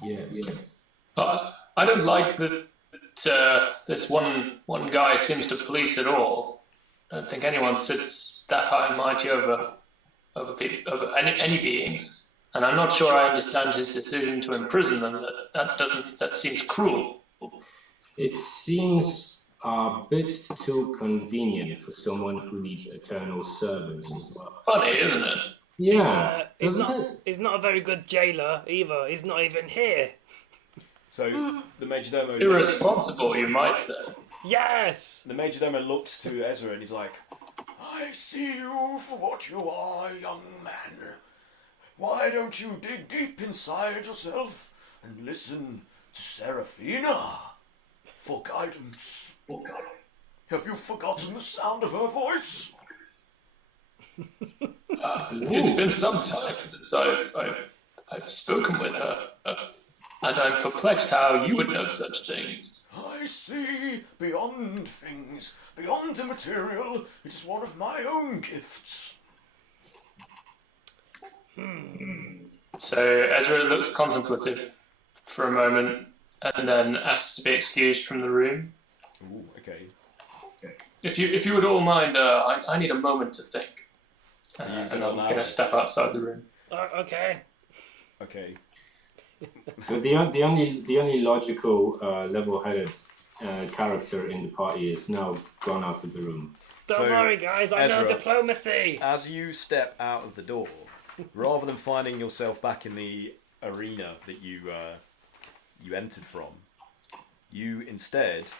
Yes. I don't like that this one guy seems to police it all. I don't think anyone sits that high and mighty over any beings, and I'm not sure I understand his decision to imprison them. That seems cruel. It seems a bit too convenient for someone who needs eternal servants as well. Funny, isn't it? Yeah. He's not a very good jailer either. He's not even here. So the Majordomo... Irresponsible, you might say. Yes! The Majordomo looks to Ezra and he's like, I see you for what you are, young man. Why don't you dig deep inside yourself and listen to Seraphina for guidance? Have you forgotten the sound of her voice? It's been some time since I've spoken with her, and I'm perplexed how you would know such things. I see beyond things, beyond the material. It is one of my own gifts. So Ezra looks contemplative for a moment, and then asks to be excused from the room. Ooh, okay. If you would all mind, I need a moment to think. And I'm going to step outside the room. Okay. Okay. So the only logical, level-headed character in the party is now gone out of the room. Don't worry, guys. I know diplomacy. As you step out of the door, rather than finding yourself back in the arena that you entered from, you instead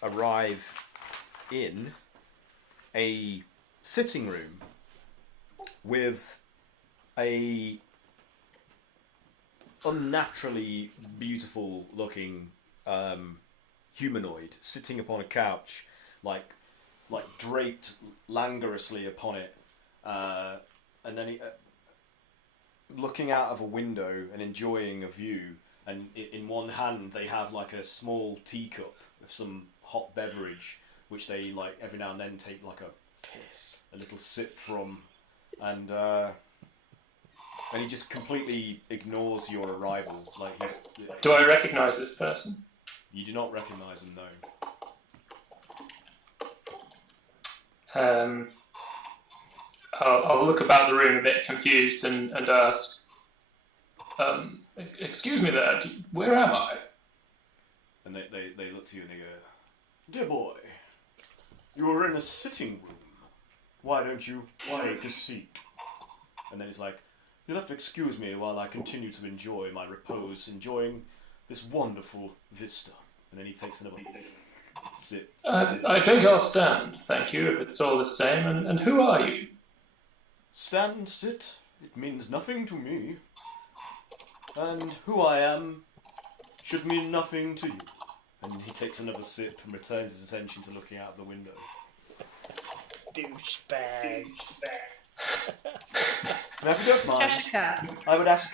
arrive in a sitting room with a unnaturally beautiful looking humanoid sitting upon a couch, like draped languorously upon it, and then he, looking out of a window and enjoying a view. And in one hand they have like a small teacup of some hot beverage, which they like every now and then take like a little sip from, and he just completely ignores your arrival. Like Do I recognise this person? You do not recognise him, no. I'll look about the room a bit confused and ask, excuse me there, where am I? And they look to you and they go, dear boy, you are in a sitting room. Why don't you take a seat? And then it's like, you'll have to excuse me while I continue to enjoy my repose, enjoying this wonderful vista. And then he takes another sip. I think I'll stand, thank you, if it's all the same. And who are you? Stand, sit, it means nothing to me. And who I am should mean nothing to you. And he takes another sip and returns his attention to looking out of the window. Douchebag. Now, if you don't mind, I would ask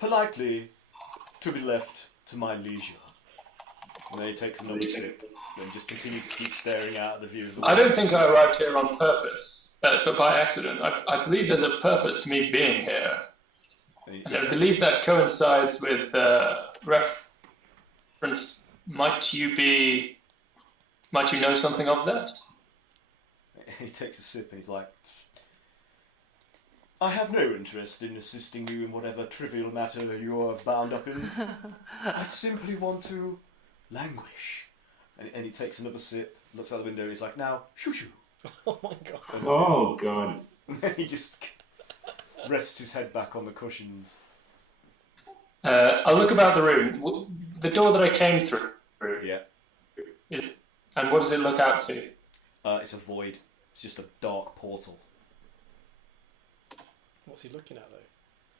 politely to be left to my leisure. And then he takes another sip and just continues to keep staring out at the view of the window. I don't think I arrived here on purpose. but by accident. I believe there's a purpose to me being here. And I believe that coincides with reference. Might you know something of that? He takes a sip and he's like, I have no interest in assisting you in whatever trivial matter you are bound up in. I simply want to languish. And he takes another sip, looks out the window, and he's like, now, shoo shoo. Oh my god. Oh god. And then he just rests his head back on the cushions. I'll look about the room. The door that I came through. Yeah. And what does it look out to? It's a void. It's just a dark portal. What's he looking at though?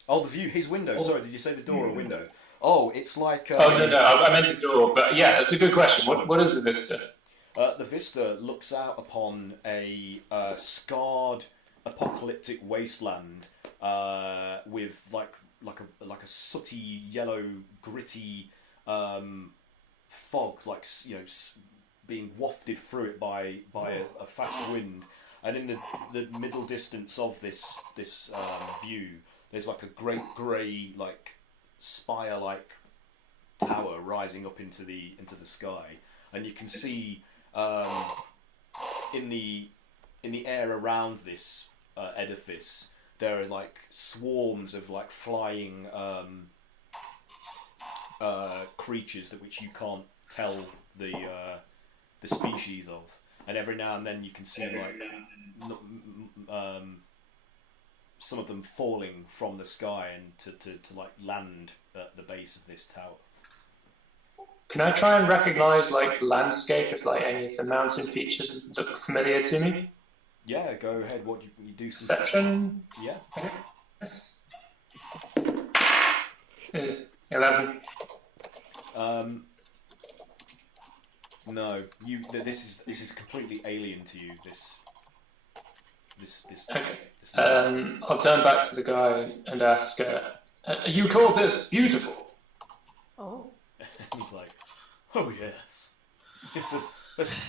Oh, the view, his window. Sorry, did you say the door or window? Oh, it's like... oh, no, I meant the door. But yeah, that's a good question. What is the vista? The vista looks out upon a scarred, apocalyptic wasteland with like a sooty, yellow, gritty fog, being wafted through it by a fast wind. And in the middle distance of this view, there's like a great grey, spire-like tower rising up into the sky, and you can see in the air around this edifice there are swarms of flying creatures which you can't tell the species of, and every now and then you can see some of them falling from the sky and to land at the base of this tower. Can I try and recognise the landscape if any of the mountain features look familiar to me? Yeah, go ahead. What do you do? Some Perception. Yeah. Okay. Yes. 11. No, this is completely alien to you. This. Okay. I'll turn back to the guy and ask, you call this beautiful? Oh. He's like, oh yes.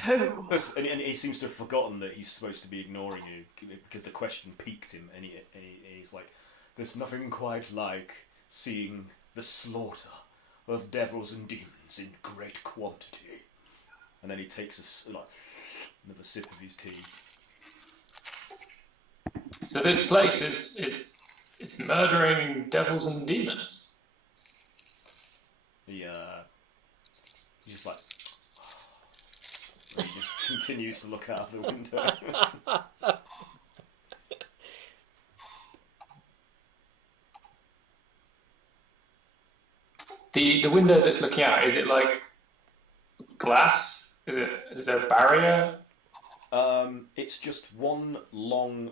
And he seems to have forgotten that he's supposed to be ignoring you because the question piqued him, and he's like, there's nothing quite like seeing the slaughter of devils and demons in great quantity. And then he takes another sip of his tea. So this place is murdering devils and demons. He's just like, and he just continues to look out of the window. The window that's looking out, is it glass? Is there a barrier? It's just one long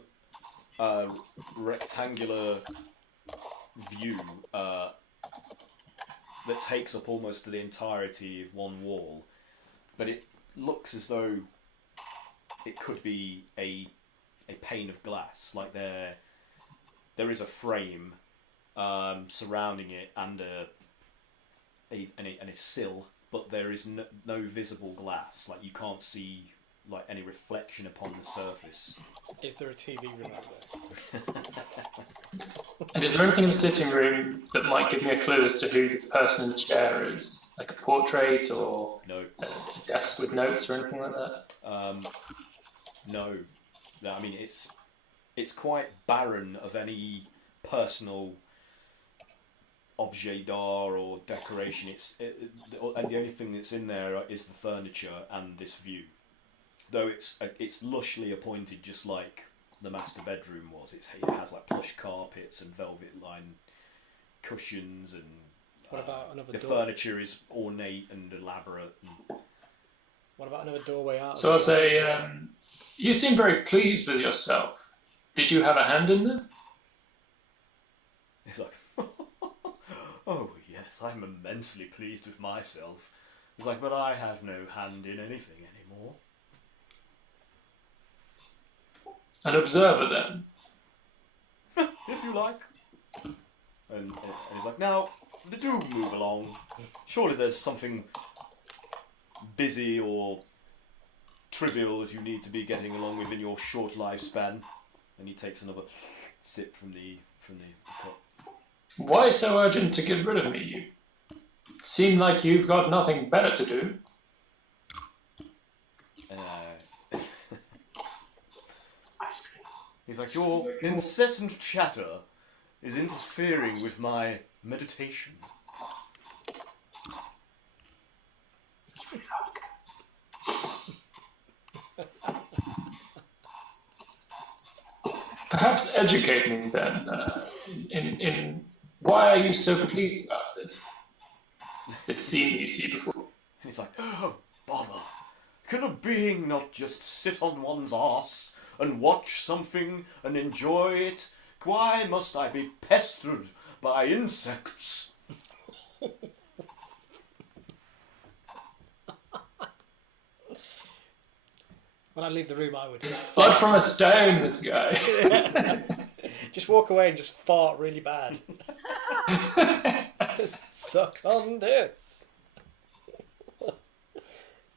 rectangular view that takes up almost the entirety of one wall, but it looks as though it could be a pane of glass. There is a frame surrounding it and a sill, but there is no visible glass. You can't see any reflection upon the surface. Is there a TV remote there? And is there anything in the sitting room that might give me a clue as to who the person in the chair is? Like a portrait or No. a desk with notes or anything like that? No. I mean, it's quite barren of any personal objet d'art or decoration. And the only thing that's in there is the furniture and this view. Though it's lushly appointed, just like the master bedroom was. It has plush carpets and velvet-lined cushions, and what about another the door? furniture is ornate and elaborate. What about another doorway out? So I'll say, you seem very pleased with yourself. Did you have a hand in that? He's like, oh yes, I'm immensely pleased with myself. He's like, but I have no hand in anything anymore. An observer, then? If you like. And he's like, now, do move along. Surely there's something busy or trivial that you need to be getting along with in your short lifespan. And he takes another sip from the cup. Why so urgent to get rid of me? You seem like you've got nothing better to do. He's like, your incessant chatter is interfering with my meditation. Perhaps educate me then in why are you so pleased about this scene you see before? And he's like, oh, bother. Can a being not just sit on one's arse and watch something and enjoy it? Why must I be pestered by insects? When I leave the room, I would. Blood from a stone, this guy. Just walk away and just fart really bad. Suck on this.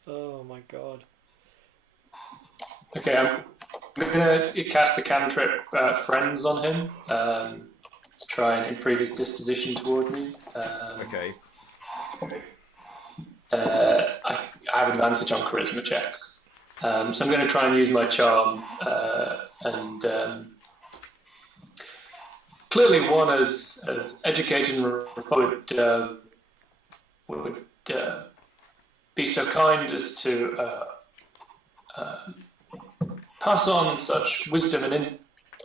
Oh my god. Okay, I'm going to cast the cantrip Friends on him to try and improve his disposition toward me. Okay. I have advantage on charisma checks. So I'm going to try and use my charm, and clearly one as educated and refined would be so kind as to pass on such wisdom and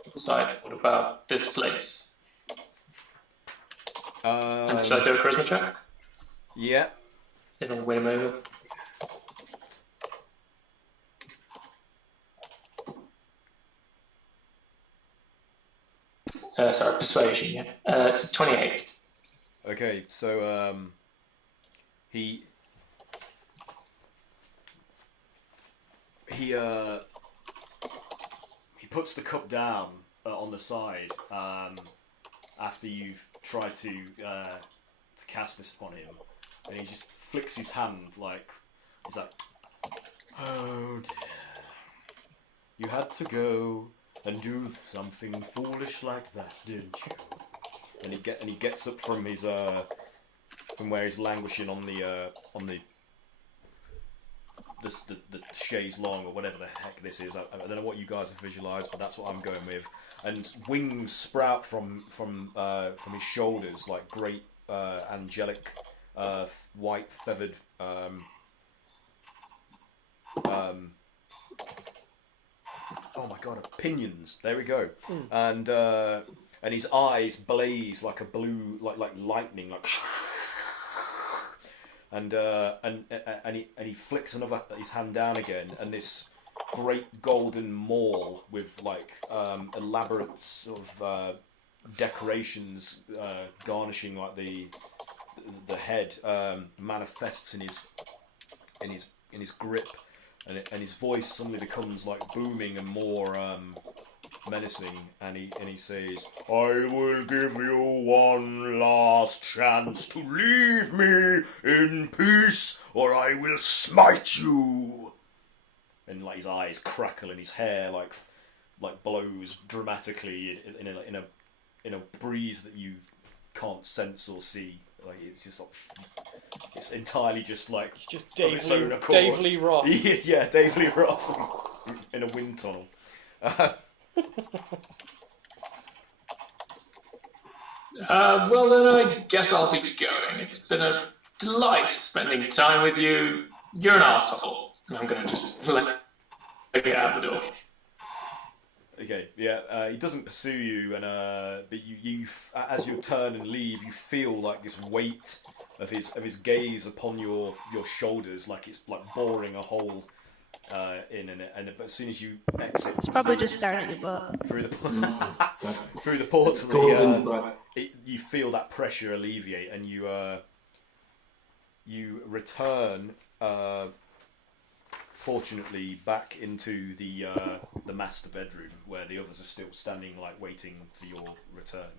insight about this place. And should I do a charisma check? Yeah. It'll win him over. Sorry, persuasion, yeah. It's 28. Okay, so he puts the cup down on the side after you've tried to cast this upon him, and he just flicks his hand like he's like, "Oh dear, you had to go and do something foolish like that, didn't you?" And he gets up from his from where he's languishing on the chaise longue or whatever the heck this is. I don't know what you guys have visualised, but that's what I'm going with. And wings sprout from his shoulders like great angelic white feathered oh my god, pinions. There we go. And his eyes blaze like a blue, like lightning, like. And he flicks his hand down again, and this great golden maul with like elaborate sort of decorations garnishing like the head manifests in his grip. And his voice suddenly becomes like booming and more menacing, and he says, "I will give you one last chance to leave me in peace, or I will smite you." And like his eyes crackle and his hair like blows dramatically in a breeze that you can't sense or see. Like it's just like, it's entirely just like It's just of its own accord. Dave Lee Roth. Yeah, Dave Lee Roth in a wind tunnel. Well then, I guess I'll be going. It's been a delight spending time with you. You're an asshole. And I'm gonna just let get out the door. Okay, yeah, he doesn't pursue you, and but you as you turn and leave, you feel like this weight of his gaze upon your shoulders, like it's like boring a hole in, and but as soon as you exit, It's probably just staring at your butt. through the portal, you feel that pressure alleviate, and you return. Fortunately, back into the master bedroom where the others are still standing, like waiting for your return.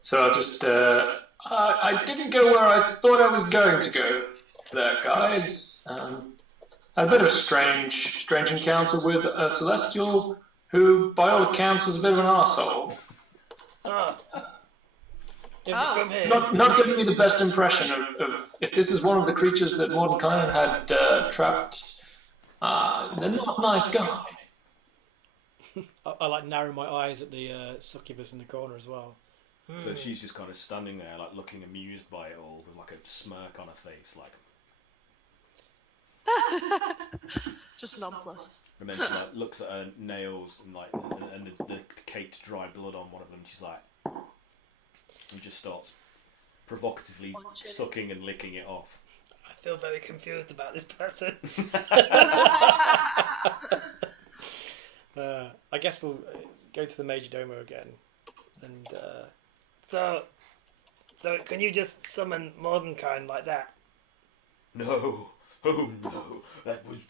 So I'll just I didn't go where I thought I was going to go there, guys. had a bit of a strange encounter with a celestial who, by all accounts, was a bit of an arsehole. Ah. Is it from here? Not giving me the best impression of if this is one of the creatures that Mordenkainen had trapped, they're not a nice guy. I like narrow my eyes at the succubus in the corner as well. So she's just kind of standing there, like looking amused by it all, with like a smirk on her face, like. Just nonplussed. And then she like looks at her nails and like and the caked dry blood on one of them. She's like, and just starts provocatively sucking and licking it off. I feel very confused about this person. I guess we'll go to the Majordomo again, and So can you just summon Mordenkainen like that? No, oh no, it would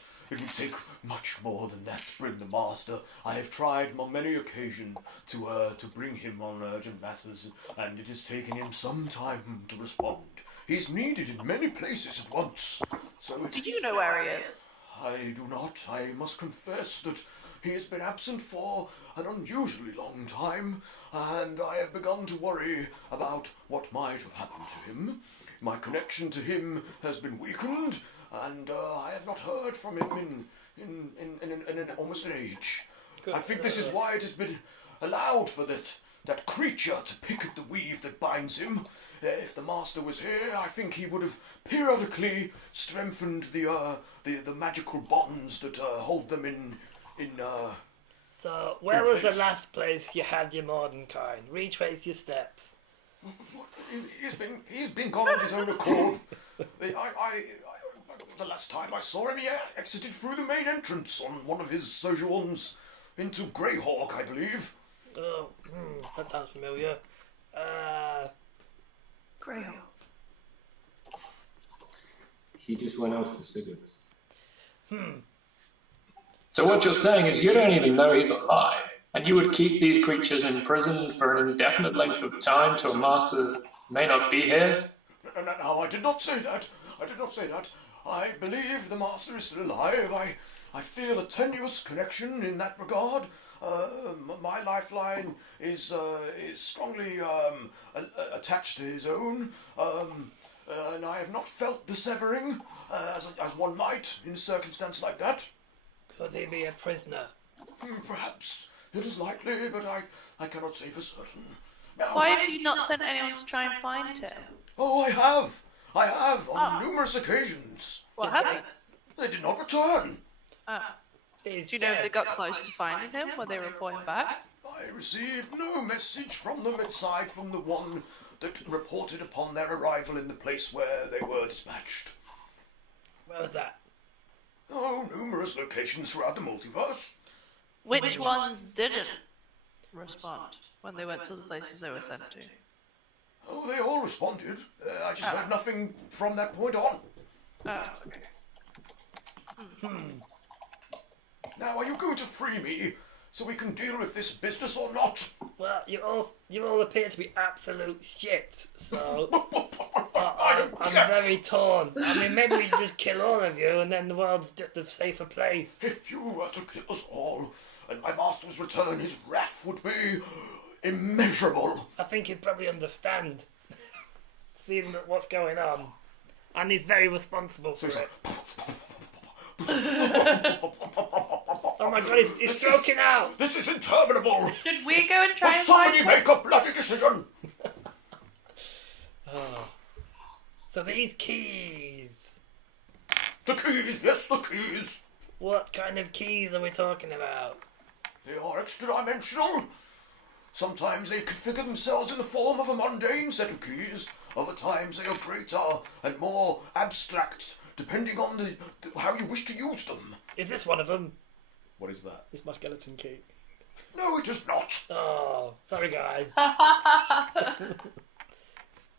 take much more than that to bring the master. I have tried on many occasions to bring him on urgent matters, and it has taken him some time to respond. He's needed in many places at once. So Do you know where he is? I do not. I must confess that he has been absent for an unusually long time, and I have begun to worry about what might have happened to him. My connection to him has been weakened, and I have not heard from him in almost an age. I think this is why it has been allowed for that creature to pick at the weave that binds him. If the master was here, I think he would have periodically strengthened the magical bonds that hold them in. So, where was the last place you had your Mordenkainen? Retrace your steps. He's been gone of his own accord. The last time I saw him, he exited through the main entrance on one of his sojourns into Greyhawk, I believe. Oh, that sounds familiar. Graham. He just went out for cigarettes. So what you're saying is you don't even know he's alive, and you would keep these creatures in prison for an indefinite length of time to a master that may not be here? No, I did not say that. I did not say that. I believe the master is still alive. I feel a tenuous connection in that regard. My lifeline is strongly attached to his own, and I have not felt the severing as one might in a circumstance like that. Could he be a prisoner? Perhaps it is likely, but I cannot say for certain. Now, Why have you not sent anyone to try and find him? Oh, I have on numerous occasions. What happened? They did not return. Do you know if they got close to finding him? Were they reporting back? I received no message from them aside from the one that reported upon their arrival in the place where they were dispatched. Where was that? Oh, numerous locations throughout the multiverse. Which ones didn't respond when they went to the places they were sent to? Oh, they all responded. I just heard nothing from that point on. Oh, okay. Now, are you going to free me so we can deal with this business or not? Well, you all appear to be absolute shit, so I'm very torn. I mean, maybe we just kill all of you and then the world's just a safer place. If you were to kill us all and my master's return, his wrath would be immeasurable. I think he'd probably understand, seeing what's going on, and he's very responsible for it. Oh my god, he's stroking out! This is interminable! Should we go and try Will and find somebody him? make a bloody decision? So these keys. The keys, yes, the keys. What kind of keys are we talking about? They are extra-dimensional. Sometimes they configure themselves in the form of a mundane set of keys. Other times they are greater and more abstract, depending on how you wish to use them. Is this one of them? What is that? It's my skeleton key. No, it is not. Oh, sorry guys.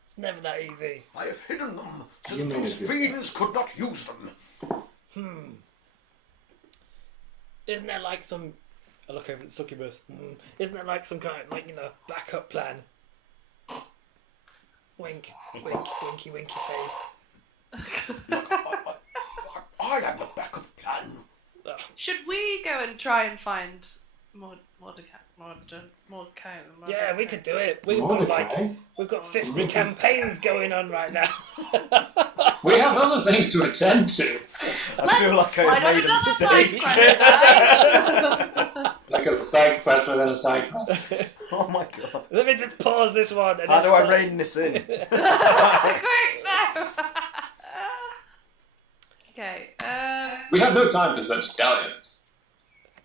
It's never that easy. I have hidden them so that those fiends could not use them. Isn't there like some... I look over at the succubus. Isn't there like some kind of, like, backup plan? Wink, wink, winky, winky face. I am the backup Should we go and try and find Mordenkainen? Yeah, we could do it. We've got 50 campaigns going on right now. We have other things to attend to. I feel like Why I've don't made a another side mistake. quest, guys? Like a side quest within a side quest. Oh my god. Let me just pause this one. And How then do I start. rein this in? Quick, no! Okay, We have no time for such dalliance.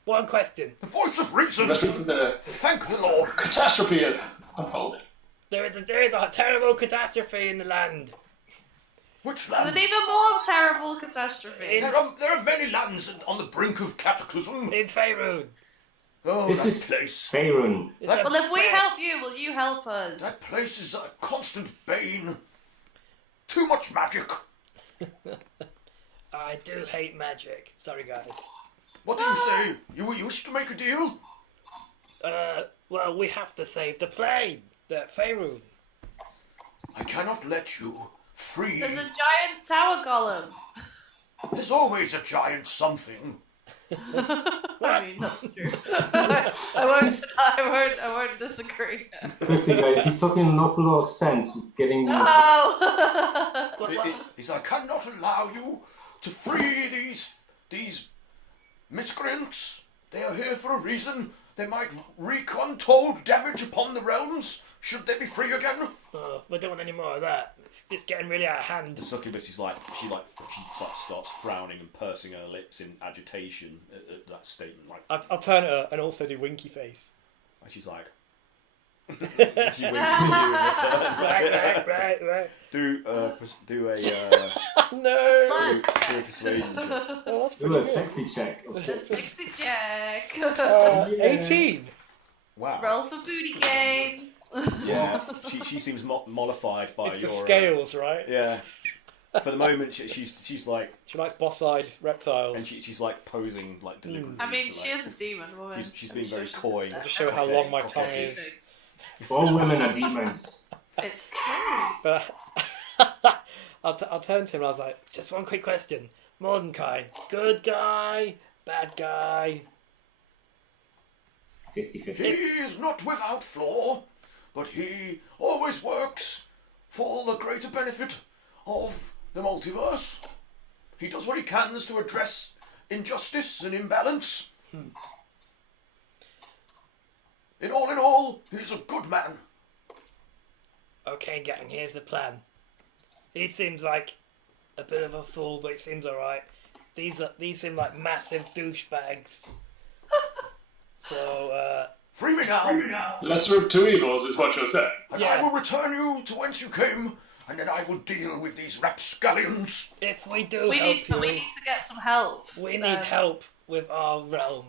One question. The voice of We reason. must get to the Thank the Lord. catastrophe unfolding. There is a terrible catastrophe in the land. Which There's land? an even more terrible catastrophe. There are many lands on the brink of cataclysm. In Faerun. Oh, This that is place. Faerun. It's a Well, if we press. help you, will you help us? That place is a constant bane. Too much magic. I do hate magic. Sorry, guys. What do you say? You used to make a deal? Well, we have to save the plane. The Faerun. I cannot let you free. There's a giant tower golem. There's always a giant something. I mean, that's true. I won't disagree. Quickly, guys, he's talking an awful lot of sense. It's getting. No! He said, I cannot allow you to free these miscreants. They are here for a reason. They might wreak untold damage upon the realms. Should they be free again? Oh, we don't want any more of that. It's getting really out of hand. The succubus is she starts frowning and pursing her lips in agitation at that statement. Like, I'll turn at her and also do winky face. and she's like, she winks at you in return. Right. Do a No! do a persuasion check. Oh, that's Do pretty a good. sexy check. The 60 check. 18! Wow. Roll for booty games. Yeah, she seems mollified by It's your the scales, right? yeah. For the moment, she's like, She likes boss-eyed reptiles. and she's like posing like deliberately. I mean, so, she like, is a demon woman. She's I'm being sure very she's coy. Just show how long my tongue coquettish. is. All women are demons. It's true. But I'll turn to him and I was like, Just one quick question. Mordenkainen, good guy, bad guy. 50-50. He is not without flaw, but he always works for the greater benefit of the multiverse. He does what he can to address injustice and imbalance. In all, he's a good man. Okay, gang, here's the plan. He seems like a bit of a fool, but he seems alright. These seem like massive douchebags. So, Free me now, Lesser of two evils is what you're saying. and Yeah. I will return you to whence you came, and then I will deal with these rapscallions. if we do We help need you, to get some help. we need help with our realm.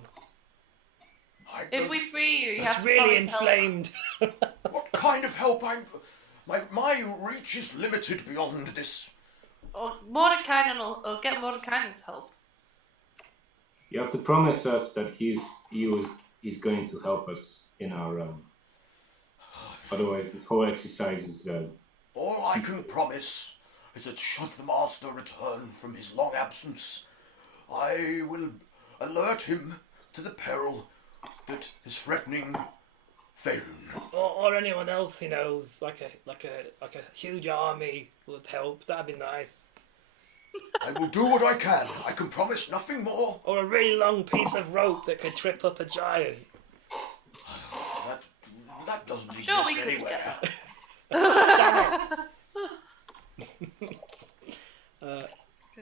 I If don't- we free you, you have It's to really promise to help. inflamed. What kind of help? My reach is limited beyond this. Or Mordenkainen or get Mordenkainen's help. You have to promise us that he's going to help us in our realm. Otherwise, this whole exercise is. All I can promise is that should the master return from his long absence, I will alert him to the peril that is threatening Faerun. or anyone else he knows, like a huge army would help. That'd be nice. I will do what I can. I can promise nothing more. Or a really long piece of rope that could trip up a giant. That doesn't Sure, exist we could anywhere.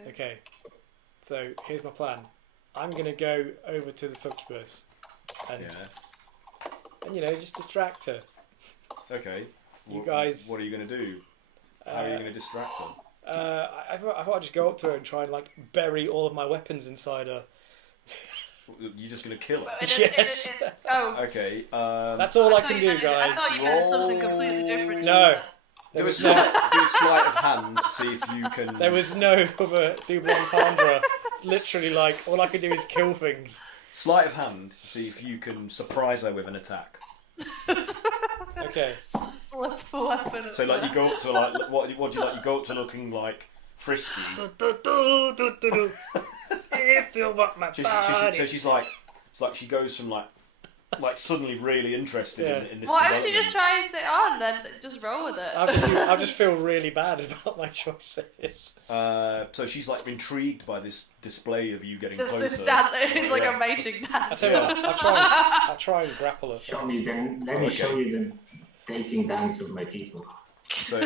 okay. So here's my plan. I'm going to go over to the succubus and, just distract her. Okay. You guys- What are you going to do? How are you going to distract her? I thought I'd just go up to her and try and bury all of my weapons inside her. You're just going to kill her? Yes. Oh. Okay. That's all I can do, I guys. thought you meant something completely different. No. Do a was no- sleight of hand to see if you can. There was no other double entendre. It's literally all I can do is kill things. Sleight of hand to see if you can surprise her with an attack. Okay. Just slip a weapon. So you go up to what do you like? You go up to looking like frisky. If you want my body. So she's like, it's like she goes from like suddenly really interested in this. What if she just tries it on, then just roll with it? I just feel really bad about my choices. So she's like intrigued by this display of you getting Just closer. this dance, it's like a mating I dance. tell you what, I'll try and grapple her. Show me then. Let me show you the dating dance of my people. So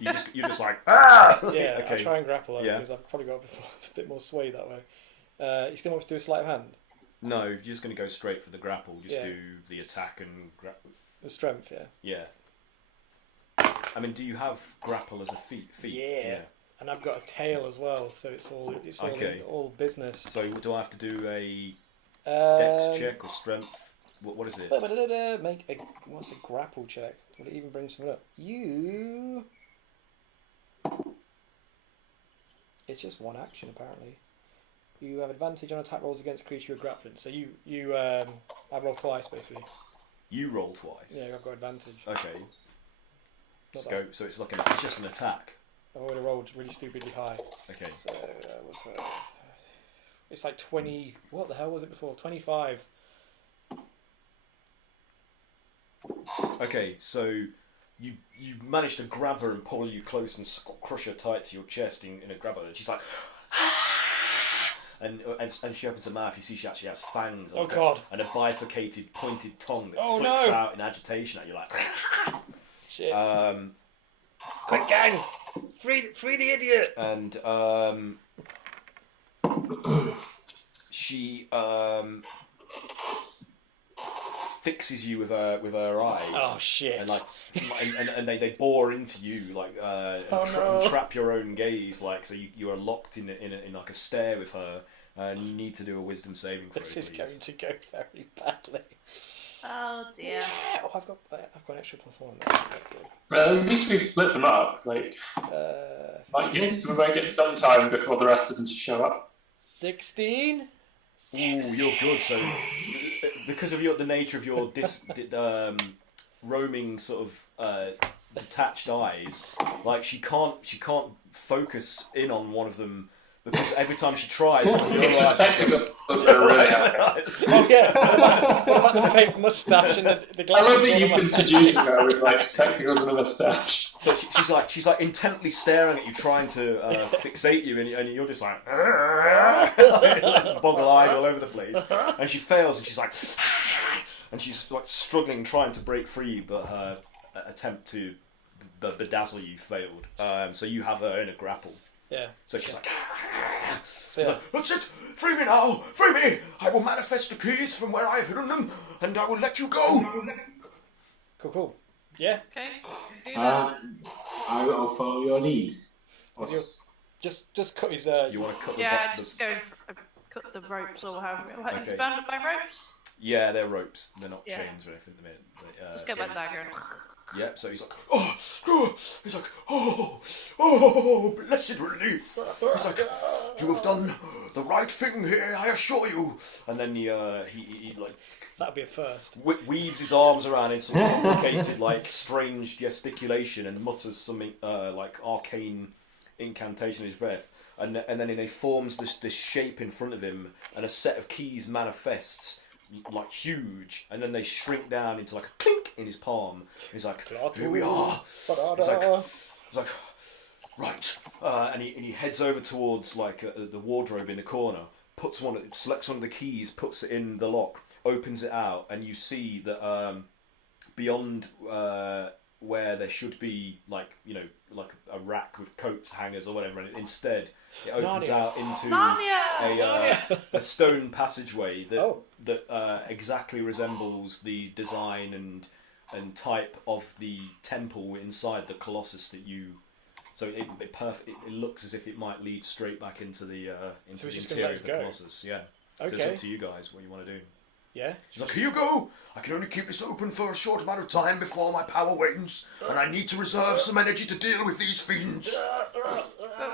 you're just like Yeah, okay. I'll try and grapple her Yeah. because I've probably got a bit more sway that way. You still want me to do a sleight of hand? No, you're just going to go straight for the grapple. Just Yeah. do the attack and grapple. The strength, yeah. Yeah. I mean, do you have grapple as a feat? Yeah. And I've got a tail as well, so it's all Okay. all business. So do I have to do a Um, dex check or strength? What is it? Make a what's a grapple check? Will it even bring something up? It's just one action apparently. You have advantage on attack rolls against creature you're grappling. So I roll twice basically. You roll twice. Yeah, I've got advantage. Okay. Not Let's go. So it's it's just an attack. I've already rolled really stupidly high. Okay. So what's that? It's like 20. What the hell was it before? 25. Okay. So you manage to grab her and pull you close and crush her tight to your chest in a grab her, and she's like. And she opens her mouth. You see she actually has fangs. Oh God! And a bifurcated, pointed tongue that Oh, flicks no. out in agitation at you, like. Shit! Quick, gang! Free the idiot! And she fixes you with her eyes. Oh shit! And and they bore into you like and trap your own gaze, like so you are locked in like a stare with her, and you need to do a wisdom saving throw. This is please. going to go very badly. Oh dear. Yeah. Oh, I've got an extra +1. That's good. Well, at least we've split them up. Like, we might get some time before the rest of them to show up. 16. Ooh, you're good. So, because of the nature of your roaming sort of detached eyes, like she can't focus in on one of them because every time she tries, It's the spectacles that are really happening. Oh yeah. What about the fake mustache and the I glasses? love that you've been seducing her with like spectacles and a moustache. So she's like intently staring at you, trying to fixate you, and you're just like boggle-eyed all over the place. And she fails, and she's like, and she's like struggling, trying to break free, but her attempt to bedazzle you failed. So you have her in a grapple. Yeah. So she's like, That's it! Free me now! Free me! I will manifest the keys from where I have hidden them, and I will let you go! Cool. Yeah. Okay. Do that. I will follow your lead. Just cut his. you want to cut Yeah, the just go for, cut the ropes or however. It's Okay. bound up by ropes. Yeah, they're ropes. They're not Yeah. chains or anything at the minute. But, Just get so- my dagger and. Yep, so he's like, He's like, oh, blessed relief. He's like, you have done the right thing here, I assure you. and then he like That'd be a first. weaves his arms around in some complicated, like strange gesticulation and mutters something like arcane incantation in his breath, and then he forms this shape in front of him, and a set of keys manifests. Like huge, and then they shrink down into like a clink in his palm. He's like, Here we are. He's like, right. and he heads over towards like the wardrobe in the corner, selects one of the keys, puts it in the lock, opens it out, and you see that beyond where there should be like a rack with coats hangers or whatever, and instead it opens out into a stone passageway that exactly resembles the design and type of the temple inside the colossus that you. So it looks as if it might lead straight back into the interior of the colossus. Yeah. So it's up to you guys what you want to do. Yeah. She's like, here you go. I can only keep this open for a short amount of time before my power wanes, and I need to reserve some energy to deal with these fiends.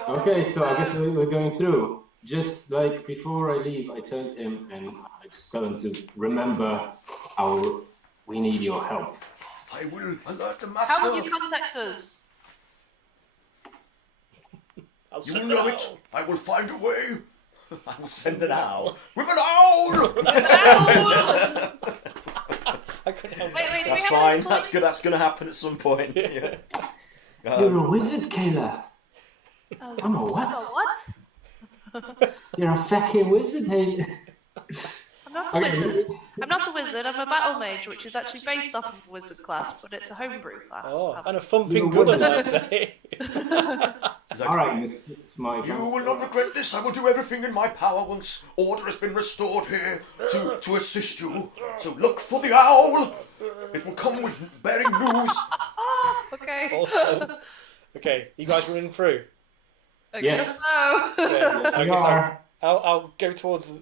Okay, so I guess we're going through. Just like before I leave, I turn to him and I just tell him to remember we need your help. I will alert the master. How will you contact us? You will know it. I will find a way. I will send an owl. With an owl! I couldn't help Wait, it. do we That's have fine. any That's good. That's going to happen at some point. Yeah. You're a wizard, Kayla. Oh, I'm a what? what? You're a fucking wizard, hey. I'm not a wizard. I'm not a wizard. I'm a battle mage, which is actually based off of a wizard class, but it's a homebrew class. Oh, and a thumping gun, I'd say. Alright, it's my You will not regret this. I will do everything in my power once order has been restored here to assist you. So look for the owl. It will come with bearing news. Okay. Awesome. Okay, you guys running through? I Yes. guess so. Yeah, I You guess are. I'll go towards,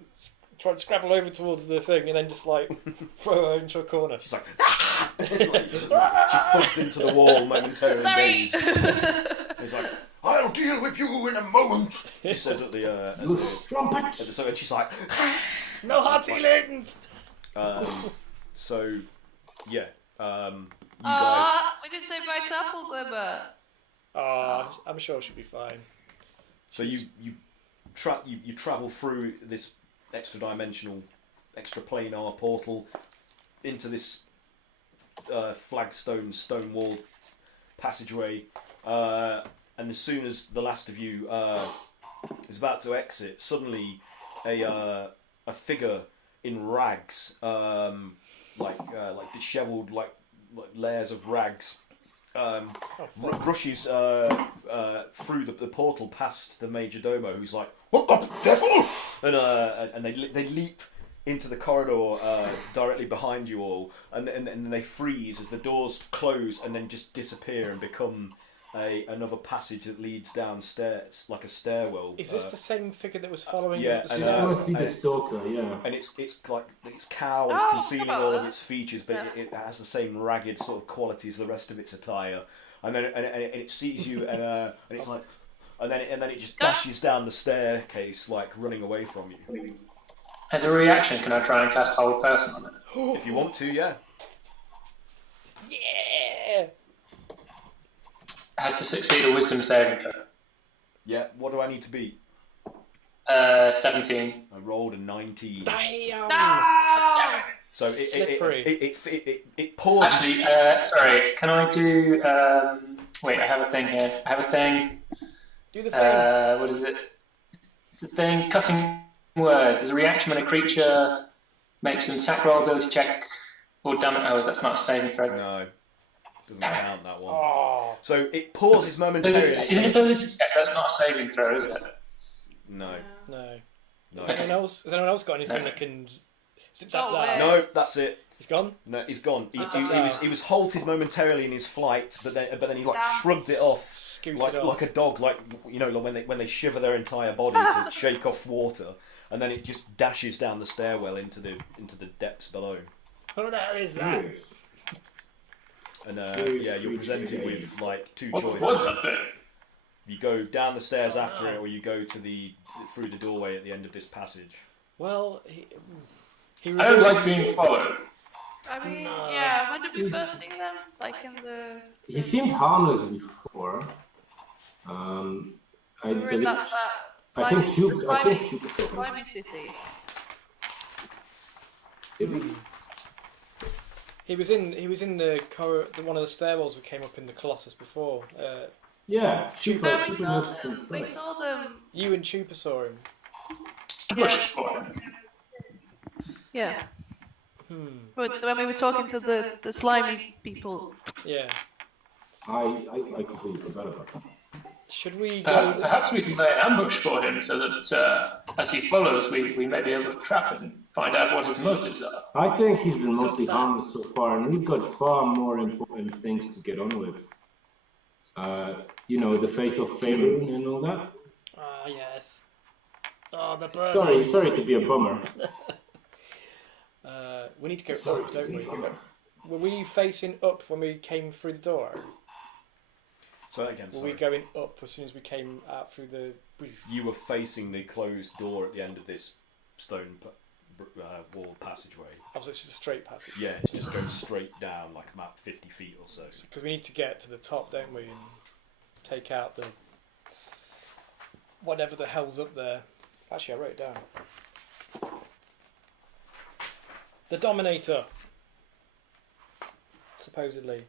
try to scrabble over towards the thing and then just like throw her into a corner. She's like, she thuds into the wall momentarily. Sorry. He's like, I'll deal with you in a moment. she says at the You strumpet. so and she's like, No hard feelings. so yeah, you guys. We didn't say bye to Appleglimmer. I'm sure she'll be fine. So you travel through this extra-dimensional, extra-planar portal into this flagstone stone wall passageway, and as soon as the last of you is about to exit, suddenly a figure in rags, like dishevelled, like layers of rags. Rushes through the portal past the Majordomo, who's like, What the devil? and they leap into the corridor directly behind you all, and then they freeze as the doors close and then just disappear and become another passage that leads downstairs like a stairwell. Is this the same figure that was following? Yeah, the and, That must be the stalker, yeah. and it's like its cowl is concealing all of its features, but it has the same ragged sort of quality as the rest of its attire. And then and it sees you, and it's like, and then it just dashes down the staircase, like running away from you. As a reaction, can I try and cast Hold Person on it? If you want to, yeah. Yeah. Has to succeed a Wisdom saving throw. Yeah. What do I need to beat? 17. I rolled a 19. Damn. No! So Slippery. it pauses. Actually, sorry, can I do... wait, I have a thing here. I have a thing. Do the thing. What is it? It's a thing. Cutting words. As a reaction when a creature makes an attack roll, ability check, or damage... Oh, that's not a saving throw. No, doesn't count that one. Oh. So it pauses momentarily. Is an ability check? That's not a saving throw, is it? No. No. No. Has anyone else got anything that can zip that Oh, down? wait. No, that's it. He's gone. No, he's gone. Ah. He was halted momentarily in his flight, but then he like Damn. shrugged it off, Scooted like off. a dog, like when they shiver their entire body to shake off water, and then it just dashes down the stairwell into the depths below. Who the hell is that? And you're presented with like two What choices. was that thing? You go down the stairs after it, or you go to through the doorway at the end of this passage. Well, he I don't like being followed. I mean, yeah, when did we first see them? Like in the... He seemed harmless before. We I were in believe. that I think slimy, Tube. slimy city. He was in the one of the stairwells we came up in the Colossus before. Yeah, No, we saw them. You and Chupa saw him. Push for him. Yeah. But when we were talking to the slimy people. Yeah. I completely forgot about that. Should we go? Perhaps we can lay an ambush for him so that as he follows, we may be able to trap him and find out what his motives are. I think he's been mostly harmless so far, and we've got far more important things to get on with. The faith of favor and all that. Ah, yes. Oh, the bird. Sorry to be a bummer. We need to go Sorry, up, don't we? sorry. Were we facing up when we came through the door? So again, Were we going up as soon as we came out through the... You were facing the closed door at the end of this stone wall passageway. Oh, so it's just a straight passage? Yeah, it just goes straight down, like about 50 feet or so. Because we need to get to the top, don't we? And take out the whatever the hell's up there. Actually, I wrote it down. The Dominator. Supposedly.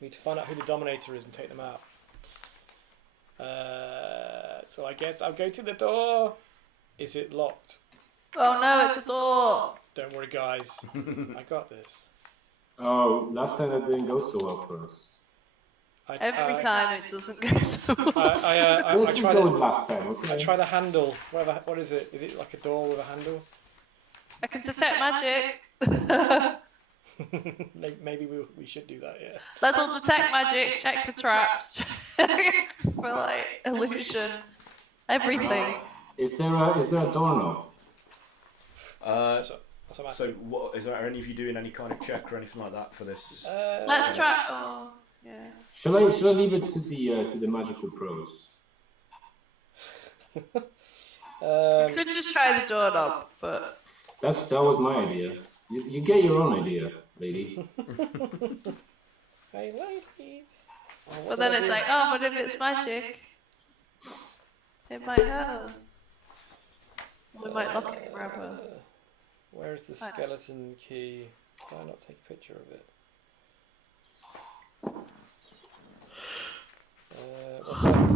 We need to find out who the Dominator is and take them out. So I guess I'll go to the door. Is it locked? Oh no, it's a door. Don't worry, guys. I got this. Oh, last time that didn't go so well for us. Every time it doesn't go so well. I Let's try go the, with last time, okay? I try the handle. What is it? Is it like a door with a handle? I can detect magic. Maybe we should do that, yeah. Let's all detect magic, check for traps, check for like illusion, everything. Is there a doorknob? That's what I'm So, asking. what is there any of you doing any kind of check or anything like that for this? Let's try. Oh, yeah. Shall I leave it to the magical pros? We could just try the doorknob, but That was my idea. You get your own idea, lady. Hey, lady. but then it's like, oh, but if it's magic, it might hurt us. We might lock it forever. Where's the skeleton key? Did I not take a picture of it? What's that?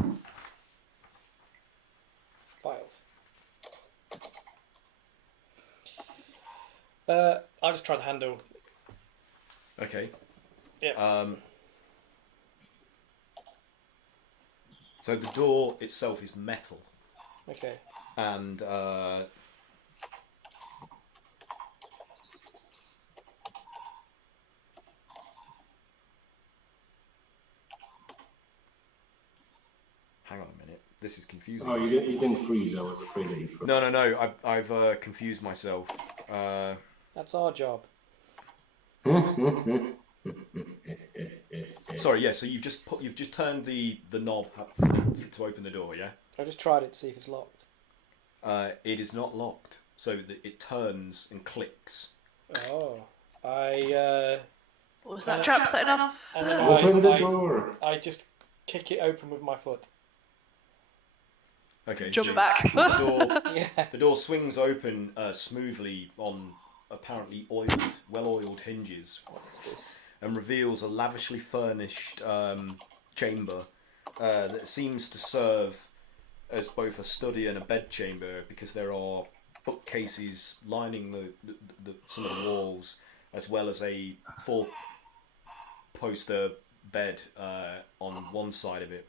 Files. I'll just try the handle. Okay. Yeah. So the door itself is metal, Okay. and hang on a minute. This is confusing. Oh, you didn't freeze. I was afraid that you froze. No. I've confused myself. That's our job. Sorry. Yeah. So you've just turned the knob up to open the door. Yeah. I just tried it to see if it's locked. It is not locked. So it turns and clicks. Oh. Was that trap setting off? And then Open the door. I just kick it open with my foot. Okay. Jump so back. The door swings open smoothly on apparently well-oiled hinges. What is this? And reveals a lavishly furnished chamber that seems to serve as both a study and a bedchamber, because there are bookcases lining some of the walls, as well as a four-poster bed on one side of it,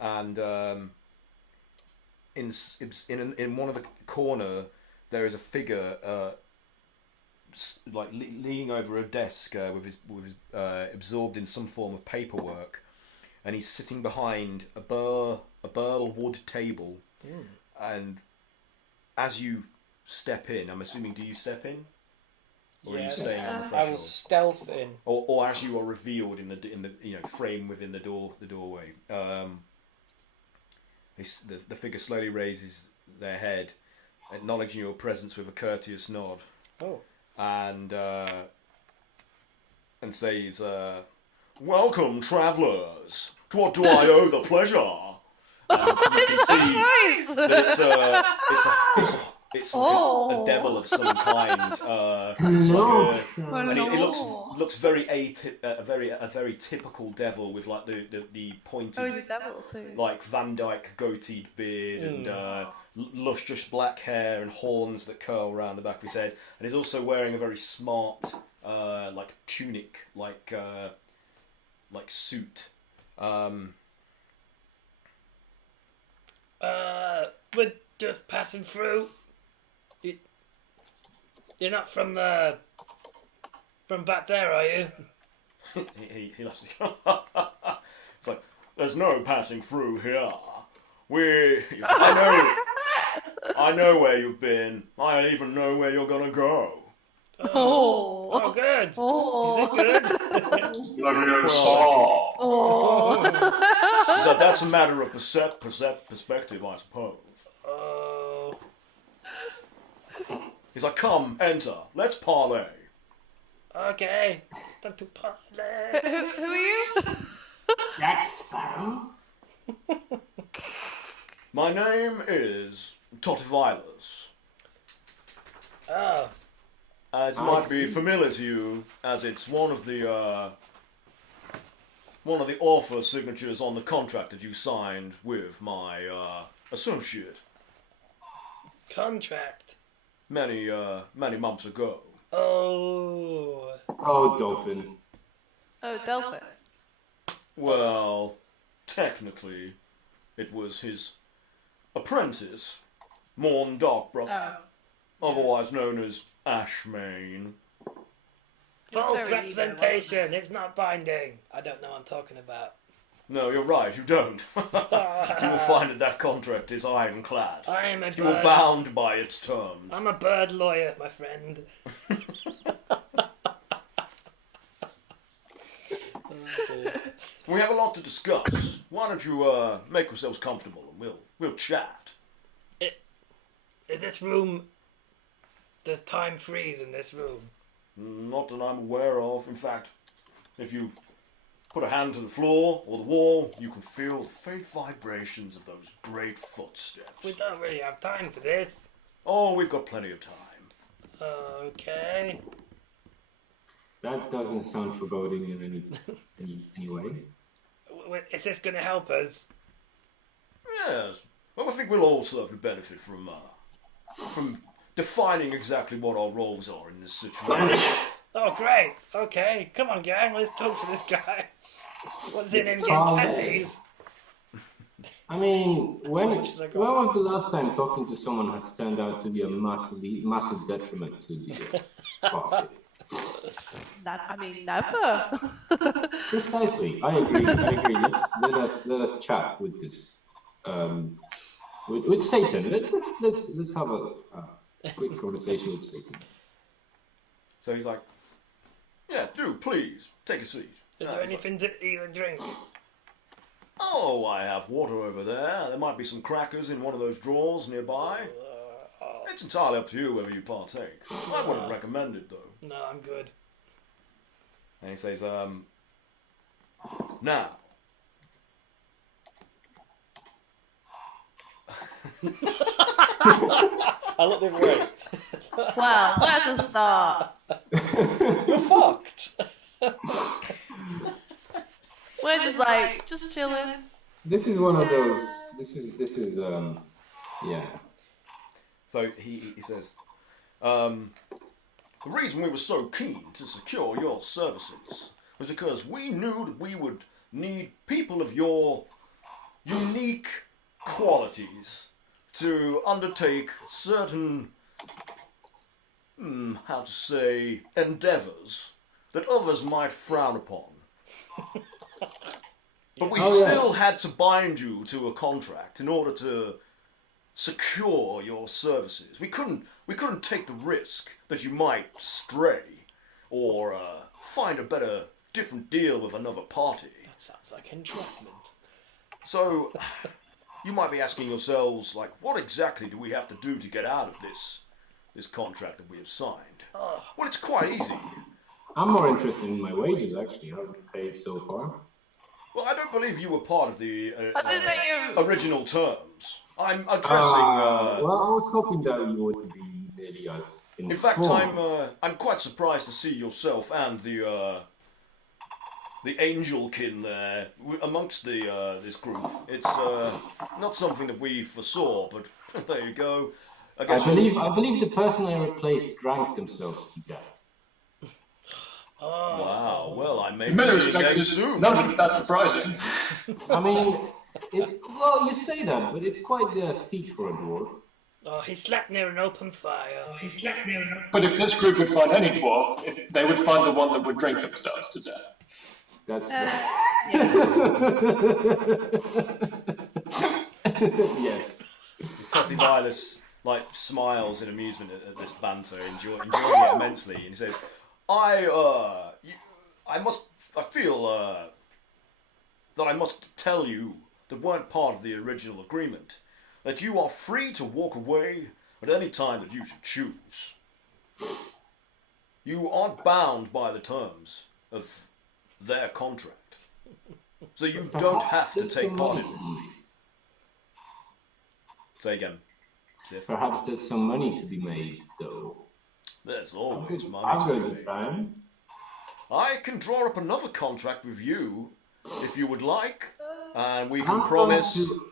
and in one of the corner there is a figure like leaning over a desk with his absorbed in some form of paperwork, and he's sitting behind a burl wood table. And as you step in, I'm assuming, do you step in, or are you staying on the I threshold? will stealth in. Or as you are revealed in the frame within the doorway. The figure slowly raises their head, acknowledging your presence with a courteous nod. Oh. And says, "Welcome, travellers. To what do I owe the pleasure?" And you can see that it's like a devil of some kind. And he looks very a very typical devil, with like the pointed, Oh, he's a devil too. like Van Dyke goateed beard and lustrous black hair and horns that curl around the back of his head, and he's also wearing a very smart like tunic, like suit. We're just passing through. You're not from back there, are you? he laughs. It's like, there's no passing through here. I know where you've been. I even know where you're gonna go. Oh, good. Oh. Is it good? Let me install. Oh. So that's a matter of perspective, I suppose. Oh. He's like, come, enter, let's parlay. Okay. Time to parlay. Who are you? Jack Sparrow? My name is Totivilas. Oh. As it might be familiar to you, as it's one of the author signatures on the contract that you signed with my associate. Contract? Many months ago. Oh. Oh, Dolphin. Oh, Delphin. Well, technically, it was his apprentice, Morn Darkbrook, otherwise known as Ashmane. False representation. It's not binding. I don't know what I'm talking about. No, you're right, you don't. You will find that contract is ironclad. I am a bird. You are bound by its terms. I'm a bird lawyer, my friend. We have a lot to discuss. Why don't you make yourselves comfortable and we'll chat. Is this room... There's time freeze in this room? Not that I'm aware of. In fact, if you put a hand to the floor or the wall, you can feel the faint vibrations of those great footsteps. We don't really have time for this. Oh, we've got plenty of time. Okay. That doesn't sound foreboding in any way. Is this going to help us? Yes. Well, I think we'll all certainly benefit from defining exactly what our roles are in this situation. Oh, great. Okay. Come on, gang. Let's talk to this guy. What's in him getting tatties? I mean, when was the last time talking to someone has turned out to be a massive detriment to the party? Never. Precisely. I agree. Let us chat with this. With Satan. Let's have a quick conversation with Satan. So he's like, yeah, do, please, take a seat. Is there anything to eat or drink? Oh, I have water over there. There might be some crackers in one of those drawers nearby. It's entirely up to you whether you partake. I wouldn't recommend it, though. No, I'm good. And he says, now. I look the other way. Well, where to start? You're fucked. We're just chilling. This is one of those. This is yeah. So he says, the reason we were so keen to secure your services was because we knew that we would need people of your unique qualities to undertake certain, how to say, endeavours that others might frown upon. But we still had to bind you to a contract in order to secure your services. We couldn't take the risk that you might stray or find a different deal with another party. That sounds like entrapment. So you might be asking yourselves, like, what exactly do we have to do to get out of this contract that we have signed? Well, it's quite easy. I'm more interested in my wages, actually. How I've paid so far. Well, I don't believe you were part of the original terms. I'm addressing. Well, I was hoping that you would be really as. In fact, I'm quite surprised to see yourself and the Angelkin there amongst this group. It's not something that we foresaw, but there you go. I believe the person I replaced drank themselves to death. Wow. Well, I may In many see again respects, soon. none of it's that surprising. I mean, well, you say that, but it's quite a feat for a dwarf. Oh, he slept near an open fire. But if this group would find any dwarf, they would find the one that would drink themselves to death. That's yes. Totivilas smiles in amusement at this banter, enjoying it immensely, and he says, I feel that I must tell you that weren't part of the original agreement, that you are free to walk away at any time that you should choose. You aren't bound by the terms of their contract, so you don't have to take part in it. Say again, Sif. Perhaps there's some money to be made, though. There's always money I've to got be the made. time. I can draw up another contract with you if you would like, and we can I'm promise going to-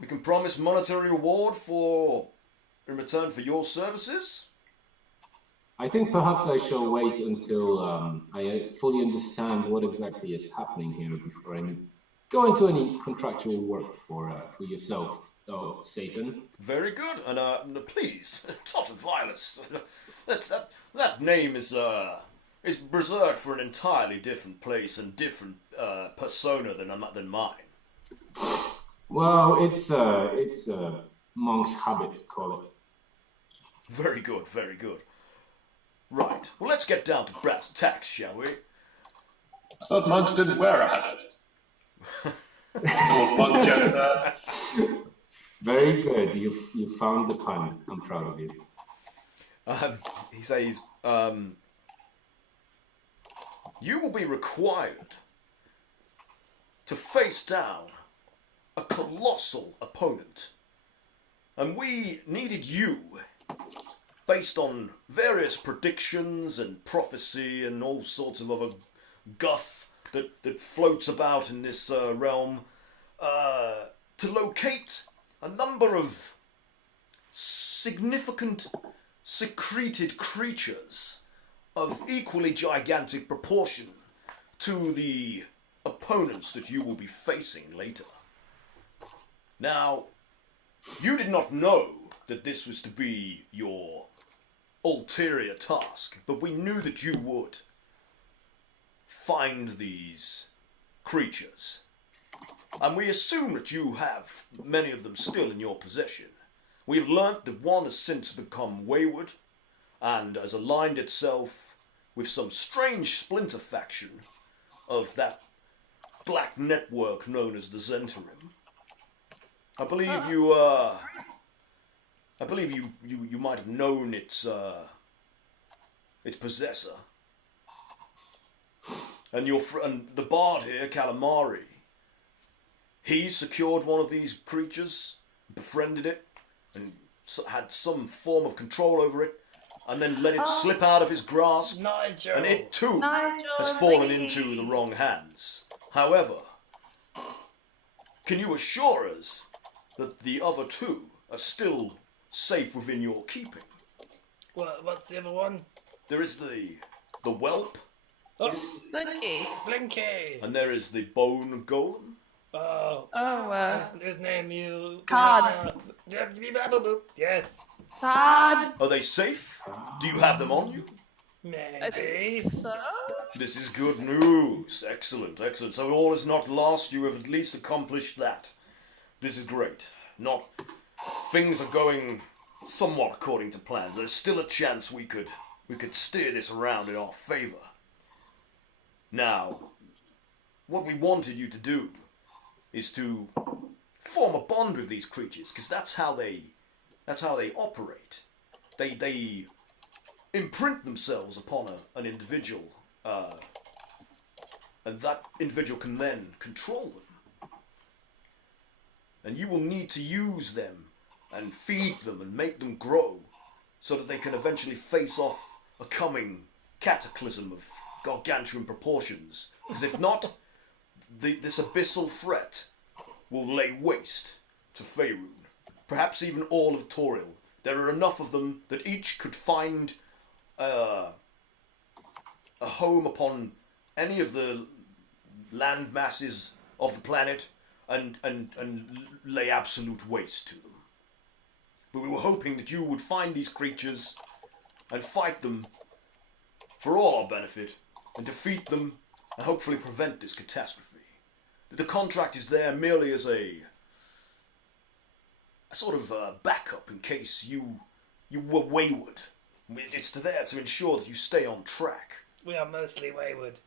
we can promise monetary reward for in return for your services. I think perhaps I shall wait until I fully understand what exactly is happening here before I go into any contractual work for yourself, oh Satan. Very good, and please, Tot of Violus. That name is reserved for an entirely different place and different persona than mine. Well, it's a monk's habit, call it. Very good, very good. Right, well, let's get down to brass tacks, shall we? I thought monks didn't wear a habit. Old monk Jennifer. Very good. You found the pun. I'm proud of you. He says, you will be required to face down a colossal opponent. And we needed you, based on various predictions and prophecy and all sorts of other guff that floats about in this realm, to locate a number of significant secreted creatures of equally gigantic proportion to the opponents that you will be facing later. Now, you did not know that this was to be your ulterior task, but we knew that you would find these creatures. And we assume that you have many of them still in your possession. We have learnt that one has since become wayward and has aligned itself with some strange splinter faction of that black network known as the Zentarim. I believe you might have known its possessor. And and the bard here, Calamari, he secured one of these creatures, befriended it, and had some form of control over it, and then let it slip out of his grasp, Nigel. and it too Nigel, has fallen into the wrong hands. However, can you assure us that the other two are still safe within your keeping? What's the other one? There is the whelp, Oh, Blinky. Blinky. and there is the bone golem. Oh, his name you... Card. Yes. Card. Are they safe? Do you have them on you? Maybe. So? This is good news. Excellent, excellent. So all is not lost. You have at least accomplished that. This is great. Things are going somewhat according to plan. There's still a chance we could steer this around in our favor. Now, what we wanted you to do is to form a bond with these creatures, because that's how they operate. They imprint themselves upon an individual, and that individual can then control them. And you will need to use them and feed them and make them grow so that they can eventually face off a coming cataclysm of gargantuan proportions. Because if not, this abyssal threat will lay waste to Faerun. Perhaps even all of Toril. There are enough of them that each could find a home upon any of the land masses of the planet and lay absolute waste to them. But we were hoping that you would find these creatures and fight them for all our benefit and defeat them and hopefully prevent this catastrophe. The contract is there merely as a sort of backup in case you were wayward. It's there to ensure that you stay on track. We are mostly wayward.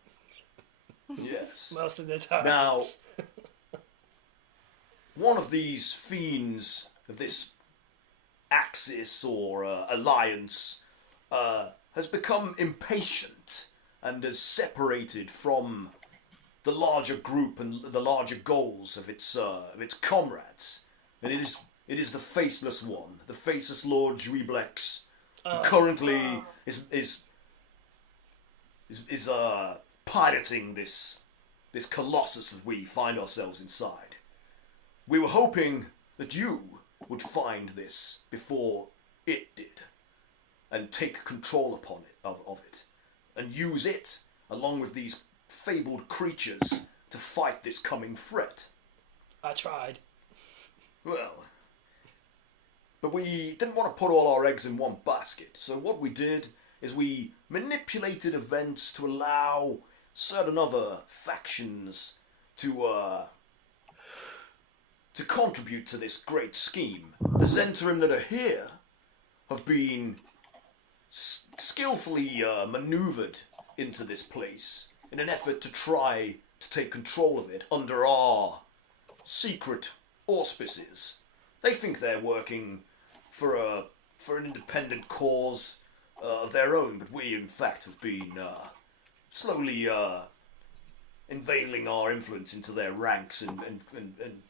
Yes. Most of the time. Now, one of these fiends of this axis or alliance has become impatient and has separated from the larger group and the larger goals of its comrades, and it It is the faceless one, the faceless Lord Juiblex, who currently is piloting this colossus that we find ourselves inside. We were hoping that you would find this before it did, and take control upon it of it, and use it along with these fabled creatures to fight this coming threat. I tried. Well, but we didn't want to put all our eggs in one basket, so what we did is we manipulated events to allow certain other factions to contribute to this great scheme. The Zentarim that are here have been skillfully maneuvered into this place in an effort to try to take control of it under our secret auspices. They think they're working for an independent cause of their own, but we in fact have been slowly unveiling our influence into their ranks and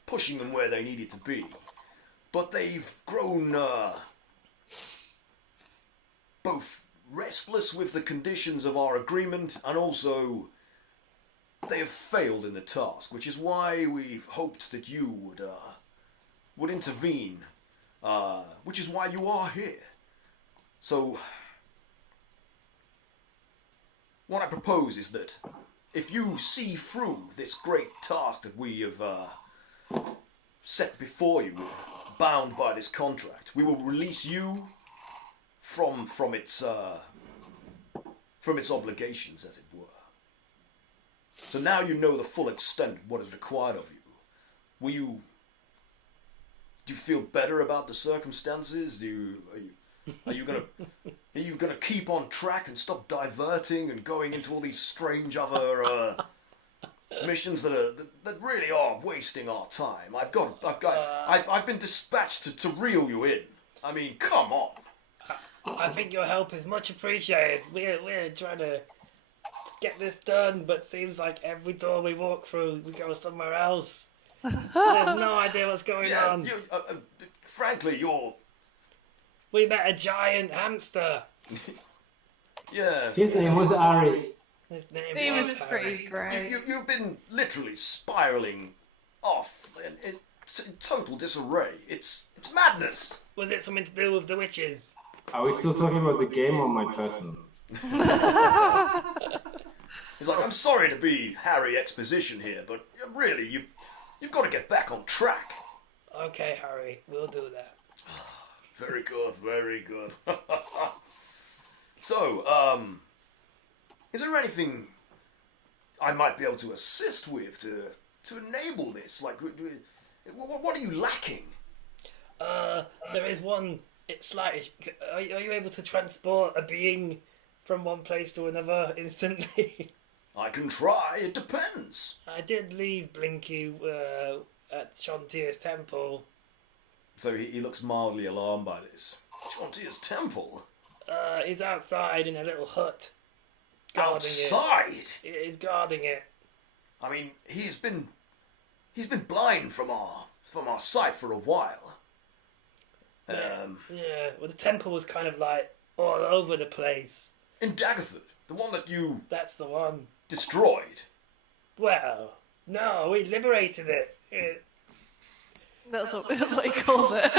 pushing them where they needed to be. But they've grown both restless with the conditions of our agreement, and also they have failed in the task, which is why we've hoped that you would intervene, which is why you are here. So what I propose is that if you see through this great task that we have set before you, bound by this contract, we will release you from its obligations, as it were. So now you know the full extent of what is required of you. Do you feel better about the circumstances? Are you gonna keep on track and stop diverting and going into all these strange other missions that really are wasting our time? I've been dispatched to reel you in. I mean, come on. I think your help is much appreciated. We're trying to get this done, but seems like every door we walk through, we go somewhere else. We have no idea what's going on. Frankly, We met a giant hamster. Yes. His name was Ari. His name He was Harry. pretty great. You've been literally spiraling off in total disarray. It's madness. Was it something to do with the witches? Are we still talking about the game or my personal? He's like, I'm sorry to be Harry Exposition here, but really, you've got to get back on track. Okay, Harry, we'll do that. Very good, very good. So, is there anything I might be able to assist with to enable this? Like, what are you lacking? There is one. It's slightly. Are you able to transport a being from one place to another instantly? I can try. It depends. I did leave Blinky at Shantir's temple. So he looks mildly alarmed by this. Shantir's temple? He's outside in a little hut. Guarding Outside? It. He's guarding it. I mean, he's been blind from our sight for a while. Yeah, well, the temple was kind of like all over the place. In Daggerford, the one that you... That's the one. Destroyed? Well, no, we liberated it. That's what he calls it.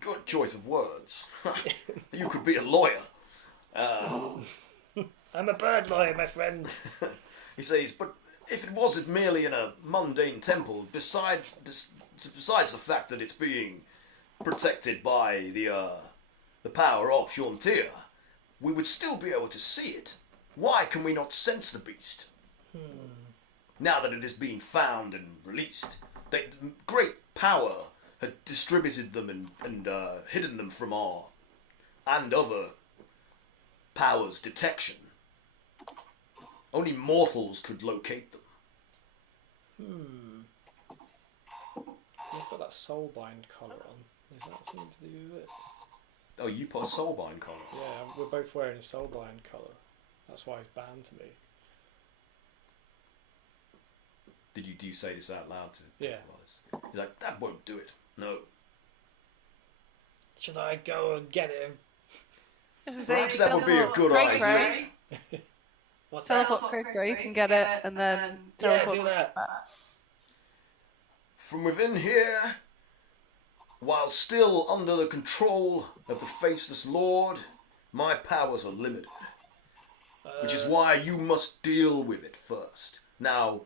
Good choice of words. You could be a lawyer. I'm a bird lawyer, my friend. He says, but if it wasn't merely in a mundane temple, besides the fact that it's being protected by the power of Shantir, we would still be able to see it. Why can we not sense the beast? Now that it is being found and released, great power had distributed them and hidden them from our and other powers' detection. Only mortals could locate them. He's got that soulbind collar on. Is that something to do with it? Oh, you put a soulbind collar on? Yeah, we're both wearing a soulbind collar. That's why he's banned to me. Do you say this out loud to Yeah. others? He's like, that won't do it. No. Should I go and get him? Perhaps that would be a good idea. What's that? Teleport Cray, you can get it, and then teleport. Yeah, do that. From within here, while still under the control of the Faceless Lord, my powers are limited. Which is why you must deal with it first. Now,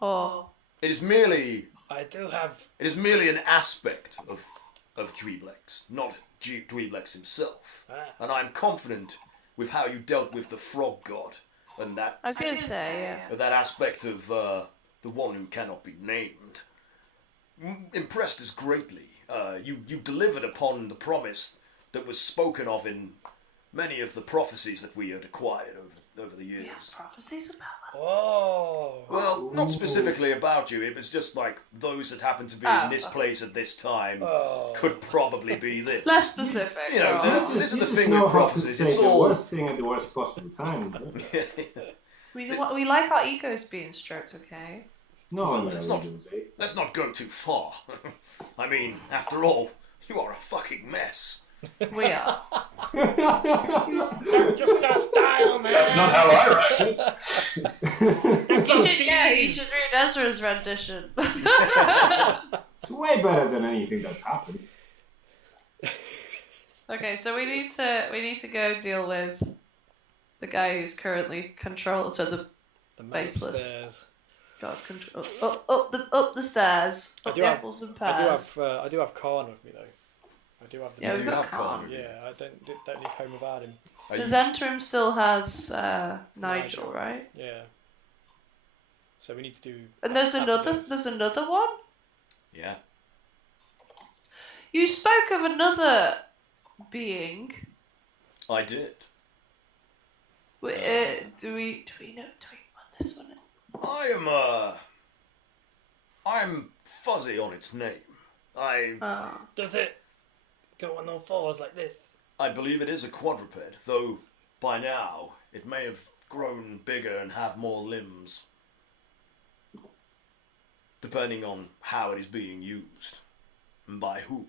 it is merely an aspect of Dweeblex, not Dweeblex himself. And I'm confident with how you dealt with the Frog God and that. I was going to say, yeah. That aspect of the one who cannot be named. Impressed us greatly. You delivered upon the promise that was spoken of in many of the prophecies that we had acquired over the years. We have prophecies about that. Oh. Well, not specifically about you. It was just like those that happened to be in this place at this time could probably be this. Less specific. You know, this is the thing with with prophecies. It's the all. worst thing at the worst possible time. We like our egos being stroked, okay? No, let's not go too far. I mean, after all, you are a fucking mess. We are. That's just our style, man. That's not how I write it. You should read Ezra's rendition. It's way better than anything that's happened. Okay, so we need to go deal with the guy who's currently the baseless. Stairs. God, control up the stairs, up the apples and pears. I do have Khan with me though. I do have the. Yeah, You we've do got have Khan. Yeah, I don't leave home without him. The Zentrum still has Nigel, right? Yeah. So we need to do. And there's another one. Yeah. You spoke of another being. I did. Do we want this one? I'm fuzzy on its name. Does it go on all fours like this? I believe it is a quadruped, though by now it may have grown bigger and have more limbs. Depending on how it is being used. And by whom.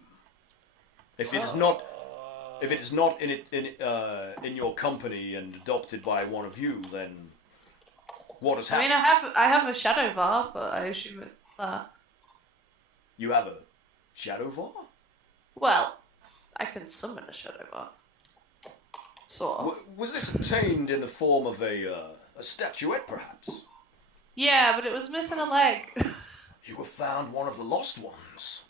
If it is not in your company and adopted by one of you, then what has happened? I mean, I have a shadow var, but I assume it's that. You have a shadow var? Well, I can summon a shadow var. Sort of. Was this obtained in the form of a statuette, perhaps? Yeah, but it was missing a leg. You have found one of the lost ones.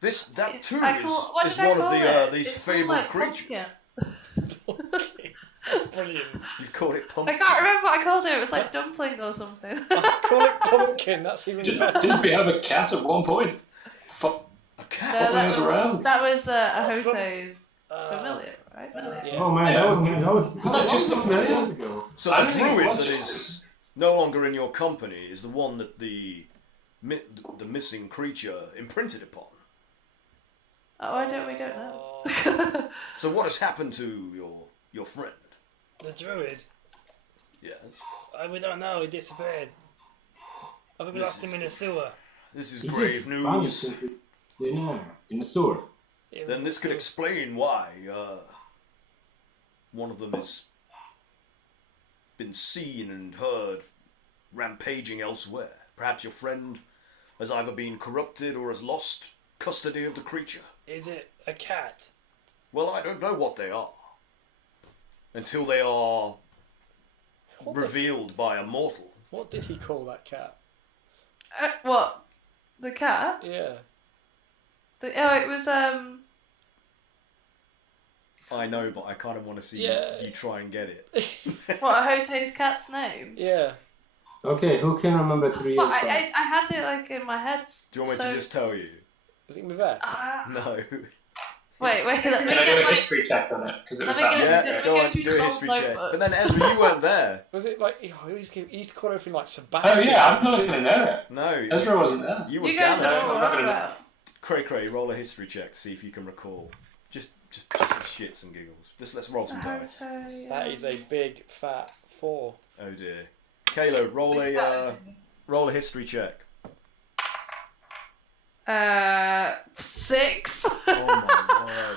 That too what is did I one call of it? these It's fabled called, creatures. Okay. Brilliant. You've called it I pumpkin. can't remember what I called it. It was like dumpling or something. Call it pumpkin. That's even better. Didn't we have a cat at one point? A cat? That was Ahote's familiar, right? Yeah. Oh man, that was that just a familiar? So I the don't think it druid was that just- is no longer in your company is the one that the missing creature imprinted upon. Oh, we don't know. So what has happened to your friend? The druid. Yes. We don't know. He disappeared. I think we lost him in a sewer. This is He grave just found news. it in the sewer. Then this could explain why one of them has been seen and heard rampaging elsewhere. Perhaps your friend has either been corrupted or has lost custody of the creature. Is it a cat? Well, I don't know what they are. Until they are revealed by a mortal. What did he call that cat? What? The cat? Yeah. It was I know, but I kind of want to see you try and get it. what Ahote's cat's name? Yeah. Okay, who can remember 3 But years back? I had it like in my head. Do you want me to just tell you? Is it Mivek? No. Wait. Let me Can I do get a my. history check on it? Because it was Let me that. get- Yeah, we go go on, through do a Saul's history check. notebooks. But then Ezra, you weren't there. Was it like he used to call everything like Sebastian? Oh yeah, I'm not going to know it. No. Ezra wasn't there. You were You guys gathered. know what I'm not we're on gonna- about. Cray, roll a history check to see if you can recall. Just for shits and giggles. Let's roll some dice. That is a big fat 4. Oh dear. Kayla, roll a history check. 6. Oh my word.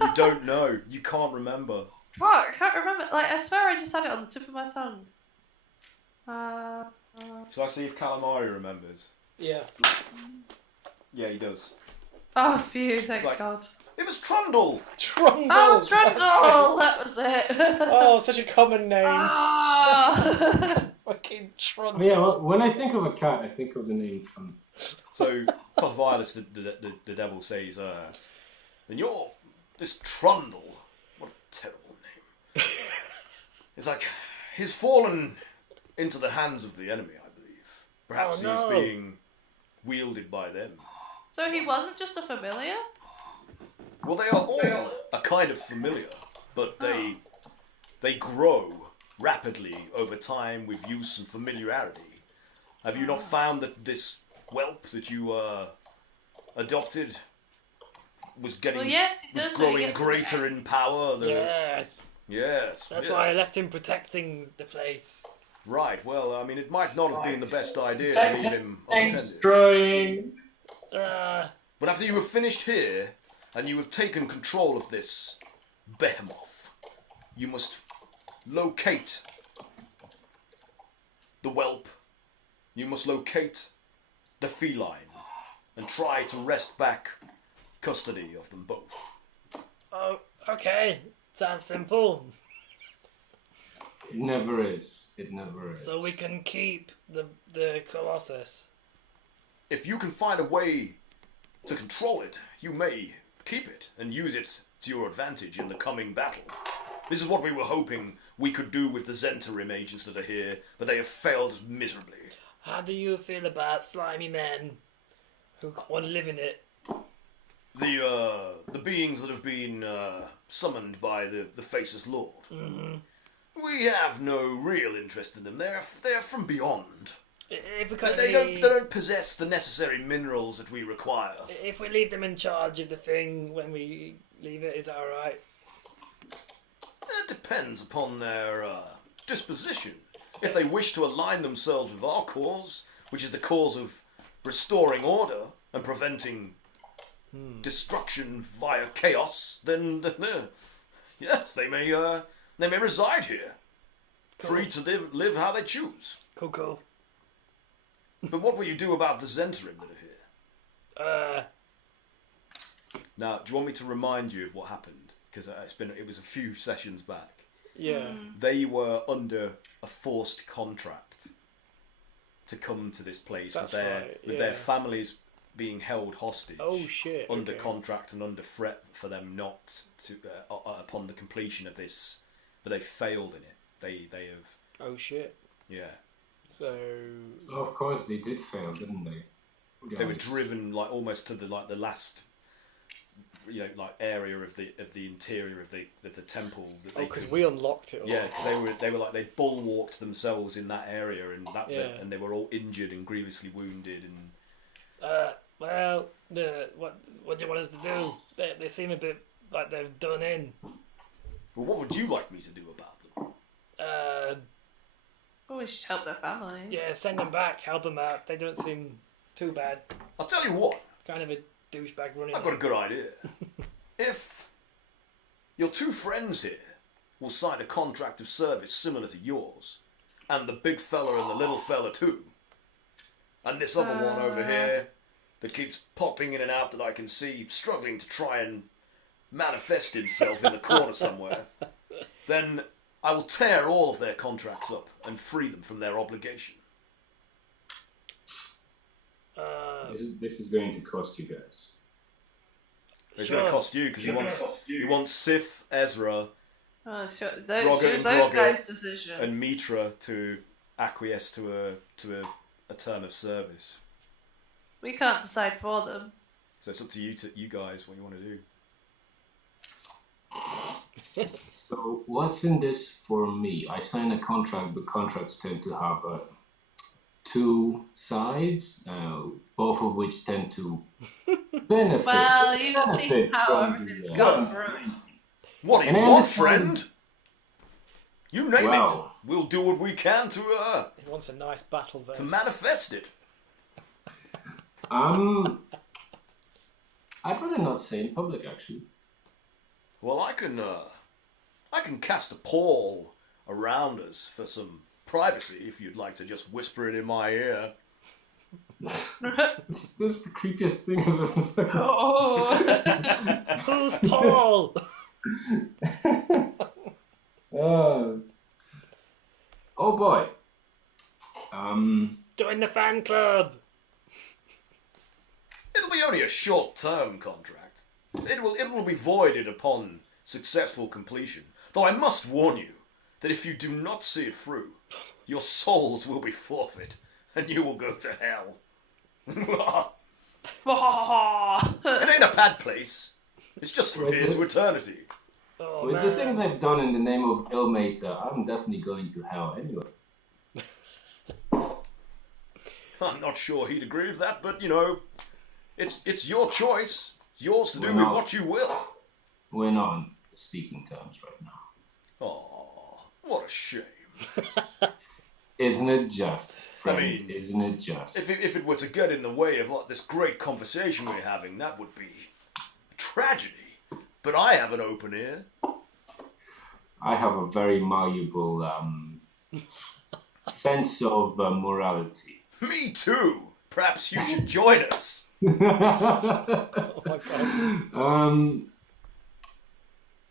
You don't know. You can't remember. What? I can't remember. Like, I swear I just had it on the tip of my tongue. Shall I see if Calamari remembers? Yeah. Yeah, he does. Oh, phew, thank Like- God. It was Trundle! Trundle! Oh, Trundle! That was it. Oh, such a common name. Ah. Fucking Trundle. Yeah, well, when I think of a cat, I think of the name Trundle. So, Tothvilus, the devil, says, and you're this Trundle. What a terrible name. It's like, he's fallen into the hands of the enemy, I believe. Perhaps Oh, no. he's being wielded by them. So he wasn't just a familiar? Well, they are all a kind of familiar, but they grow rapidly over time with use and familiarity. Have you not found that this whelp that you adopted was getting Well, yes, he was does. when he growing gets greater in power? Yes. Yes. That's yes. why I left him protecting the place. Right. Well, I mean, it might not have been the best idea to leave him unattended. Destroying. But after you have finished here, and you have taken control of this behemoth, you must locate the whelp, you must locate the feline, and try to wrest back custody of them both. Oh, okay. Sounds simple. It never is. It never is. So we can keep the colossus. If you can find a way to control it, you may keep it and use it to your advantage in the coming battle. This is what we were hoping we could do with the Zentarim agents that are here, but they have failed miserably. How do you feel about slimy men who want to live in it? The beings that have been summoned by the Faceless Lord. Mm-hmm. We have no real interest in them. They're from beyond. If we can They don't possess the necessary minerals that we require. If we leave them in charge of the thing when we leave it, is that alright? It depends upon their disposition. If they wish to align themselves with our cause, which is the cause of restoring order and preventing destruction via chaos, then yes, they may reside here, free to live how they choose. Cool. But what will you do about the Zentarim that are here? Now, do you want me to remind you of what happened? Because it was a few sessions back. Yeah. They were under a forced contract to come to this place That's with right, their families being held hostage. Oh shit. Under okay. contract and under threat for them not to upon the completion of this, but they failed in it. They have. Oh shit. Yeah. So. Oh, of course, they did fail, didn't they? They were driven like almost to the last, area of the interior of the temple. That Oh, because we unlocked it. All. Yeah, because they were they bulwarked themselves in that area, and and they were all injured and grievously wounded. And Well, what do you want us to do? They seem a bit like they've done in. well, what would you like me to do about them? Oh, we should help their families. Yeah, send them back, help them out. They don't seem too bad. I'll tell you what. Kind of a douchebag running. I've got a good idea. If your two friends here will sign a contract of service similar to yours, and the big fella and the little fella too, and this other one over here that keeps popping in and out that I can see struggling to try and manifest himself in the corner somewhere, then I will tear all of their contracts up and free them from their obligation. This is going to cost you guys. It's going to cost you because he wants Sif, Ezra, Oh, sure. Grogger and Those Grogger guys' decision. and Mitra to acquiesce to a term of service. We can't decide for them. So it's up to you guys what you want to do. So what's in this for me? I sign a contract, but contracts tend to have two sides, both of which tend to benefit. Well, you've seen benefit how from everything's the, gone for us. What do you And I want, understand- friend? You name it. Well- We'll do what we can He wants a nice battle verse. to manifest it. I'd rather not say in public, actually. Well, I can cast a pall around us for some privacy if you'd like to just whisper it in my ear. This is the creepiest thing I've ever heard. Oh. Who's Paul? Oh boy. Join the fan club. It'll be only a short-term contract. It will be voided upon successful completion. Though I must warn you that if you do not see it through, your souls will be forfeit, and you will go to hell. It ain't a bad place. It's just from here to eternity. Oh, With man. the things I've done in the name of Ilmater, I'm definitely going to hell anyway. I'm not sure he'd agree with that, but, you know, it's your choice. It's yours to do We're with not. what you will. We're not on speaking terms right now. Oh, what a shame. Isn't it just? Friend, I mean, isn't it just? If it were to get in the way of like, this great conversation we're having, that would be a tragedy. But I have an open ear. I have a very malleable sense of morality. Me too. Perhaps you should join us. Oh my god.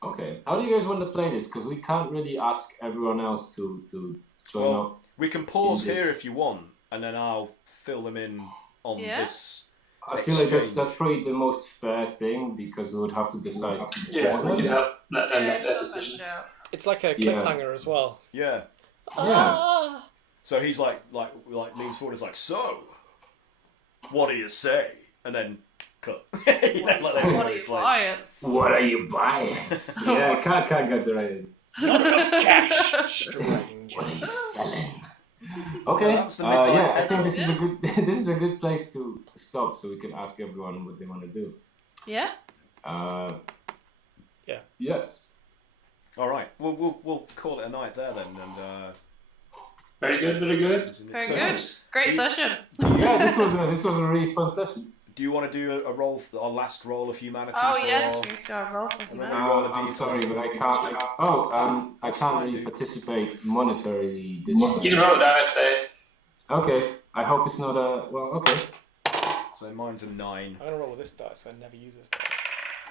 Okay. How do you guys want to play this? Because we can't really ask everyone else to join Well, up. we can pause in this. here if you want, and then I'll fill them in on this. I feel like that's exchange. probably the most fair thing because we would have to decide. Yeah, we can help let them make their Yeah, decision. It's like a Yeah. cliffhanger as well. Yeah. Yeah. So he's like leans forward. Is like, so, what do you say? And then cut. You know, like that. What are you It's like, buying? What are you buying? Yeah, can't get the right in. Not enough cash. Strange. What are you selling? Well, Okay. that was the midnight Yeah, I paper. think this is a good this is a good place to stop so we can ask everyone what they want to do. Yeah. Yeah. Yes. all right. We'll call it a night there then. And Very good, very good. Very so, good. Great session. Yeah, this was a really fun session. Do you want to do a roll, our last roll of humanity? Oh for yes, our- we still roll for then humanity. we roll a I'm D20. sorry, but I can't. I That's can't fine, really dude. participate monetarily this You can time. roll the dice there. Okay. I hope it's not a. Well, okay. So mine's a 9. I'm gonna roll with this dice, so I never use this dice.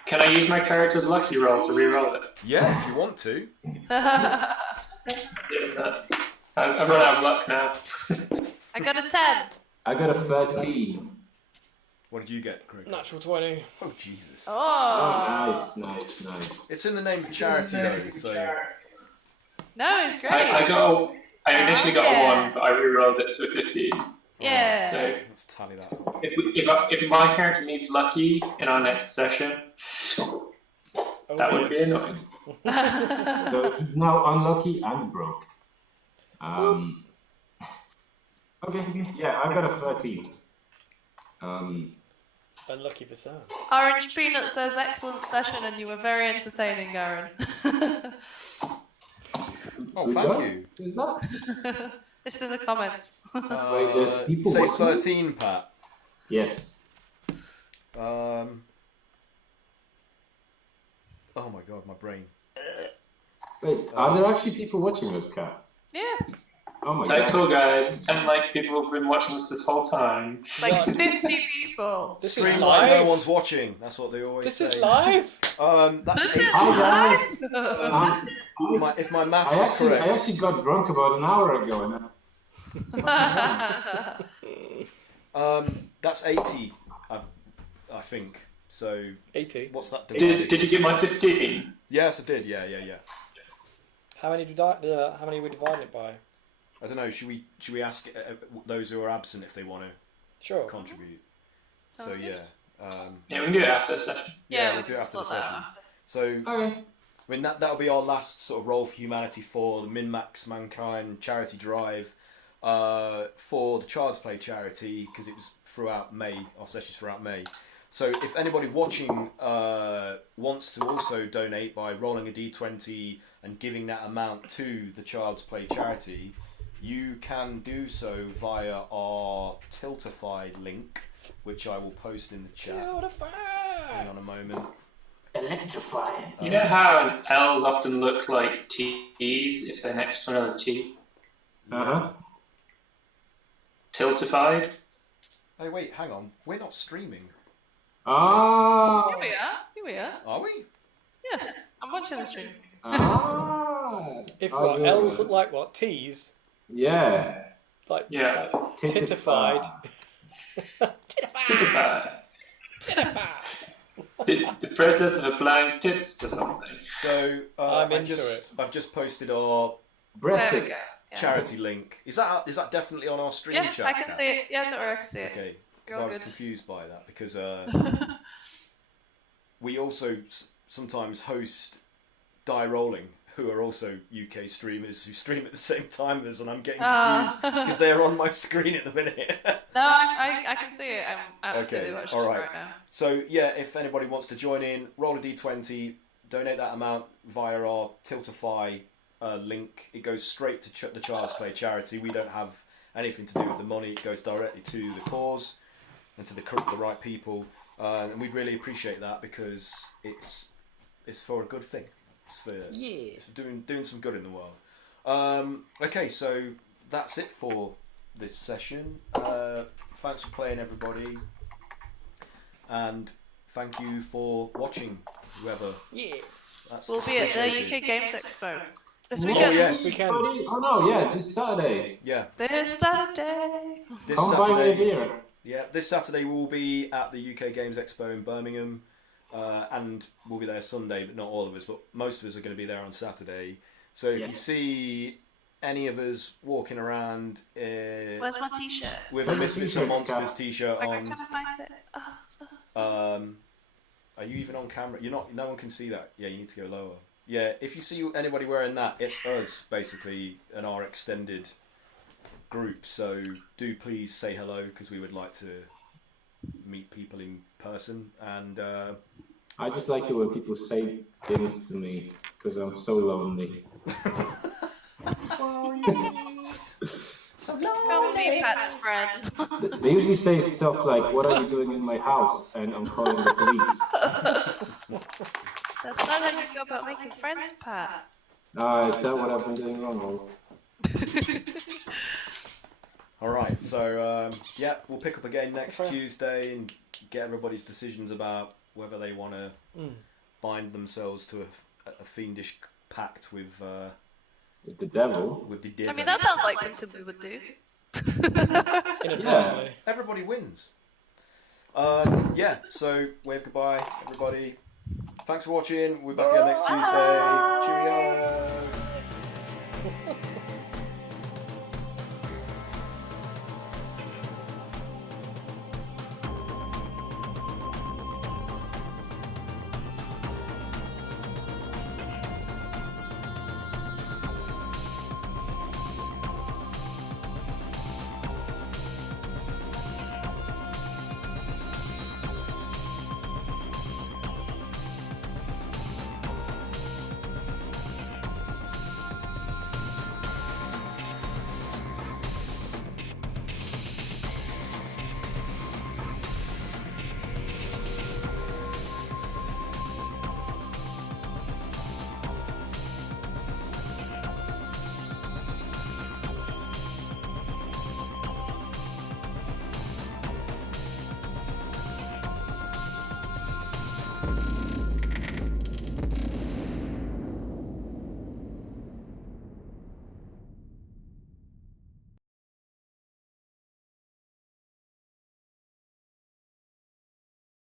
Can I use my character's lucky roll to re-roll it? Yeah, if you want to. Yeah, I've run out of luck now. I got a 10. I got a 13. What did you get, Craig? Natural 20. Oh Jesus! Oh. Oh, nice. It's in the name of charity, though. So No, it's great. I initially got a 1, but I re-rolled it to a 15. Yeah. So let's tally that up. if my character needs lucky in our next session, that would be annoying. So he's now unlucky and broke. Okay, yeah, I got a 13. Unlucky for Sam. Orange Peanut says excellent session and you were very entertaining, Aaron. Oh, Who's thank that? you. Who's that? It's in the comments. Wait, there's people say watching? 13, Pat. Yes. Oh my God, my brain. Wait, are there actually people watching this, Cat? Yeah, Oh my Like, god. cool guys, pretend like people have been watching us this whole time. like 50 people. This Stream is like no live. one's watching. That's what they always This say. is live. That's This 18. is Hi, live. If my maths I is actually correct. got drunk about an hour ago. And That's 80, I think. So 80. what's that? Did you get my 15? Yes, I did. Yeah. How many how many are we dividing it by? I don't know. Should we ask those who are absent if they want to Sure. contribute? Sounds so good. yeah. Yeah, we can do it after the session. Yeah, we we'll do can it after the sort that session. out after. So okay. I mean that'll be our last sort of role for humanity for the Min-Max Mankind charity drive, for the Child's Play charity because it was throughout May. Our sessions throughout May. So if anybody watching wants to also donate by rolling a d20 and giving that amount to the Child's Play charity, you can do so via our Tiltify link, which I will post in the chat. Beautiful. Hang on a moment. Electrifying. You know how L's often look like T's if they're next to another T? Uh-huh. Tiltified? Oh wait, hang on. We're not streaming. Ah. Here we are. Here we are. Are we? Yeah, I'm watching the stream. Ah. If Oh, what, good. L's look like what? T's? Yeah. Like, Yeah. like titified. Titified. The process of applying tits to something. So I'm into it. I've just posted our There we Breasted. go. Yeah. charity link. Is that definitely on our stream Yeah, chat? I can see it. Yeah, don't worry, I can see it. Okay, because You're I was good. confused by that because we also sometimes host Die Rolling, who are also UK streamers who stream at the same time as, and I'm getting confused because they're on my screen at the minute. No, I can see it. I'm absolutely Okay, watching all it right. right now. So yeah, if anybody wants to join in, roll a d20, donate that amount via our Tiltify link. It goes straight to the Child's Play charity. We don't have anything to do with the money. It goes directly to the cause and to the right people, and we'd really appreciate that because it's for a good thing. It's for doing some good in the world. Okay, so that's it for this session. Thanks for playing, everybody, and thank you for watching, whoever. Yeah. That's We'll be at the appreciated. UK Games Expo this Oh, weekend. yes. We can. Oh no, yeah, this Saturday. Yeah, This Saturday. this Come buy me a Saturday. beer. Yeah, this Saturday we'll be at the UK Games Expo in Birmingham, and we'll be there Sunday, but not all of us, but most of us are going to be there on Saturday. So if you Yes. see any of us walking around Where's my t-shirt? with a Where's the Misfits t-shirt, and Monsters Kat? t-shirt I'm on, trying to find it. are you even on camera? You're not. No one can see that. Yeah, you need to go lower. Yeah, if you see anybody wearing that, it's us basically and our extended group. So do please say hello because we would like to meet people in person. And I just like it when people say things to me because I'm so lonely. So Come be Pat's friend. They usually say stuff like, "What are you doing in my house?" and I'm calling the police. That's not how you go about making friends, Pat. Ah, is that what I've been doing wrong? all right, so yeah, we'll pick up again next Okay. Tuesday and get everybody's decisions about whether they want to bind themselves to a fiendish pact with With the devil. the devil. I mean, that sounds like something we would do. Inadvertently. Everybody wins. Yeah, so wave goodbye, everybody. Thanks for watching. We'll be back again next Tuesday. Cheerio.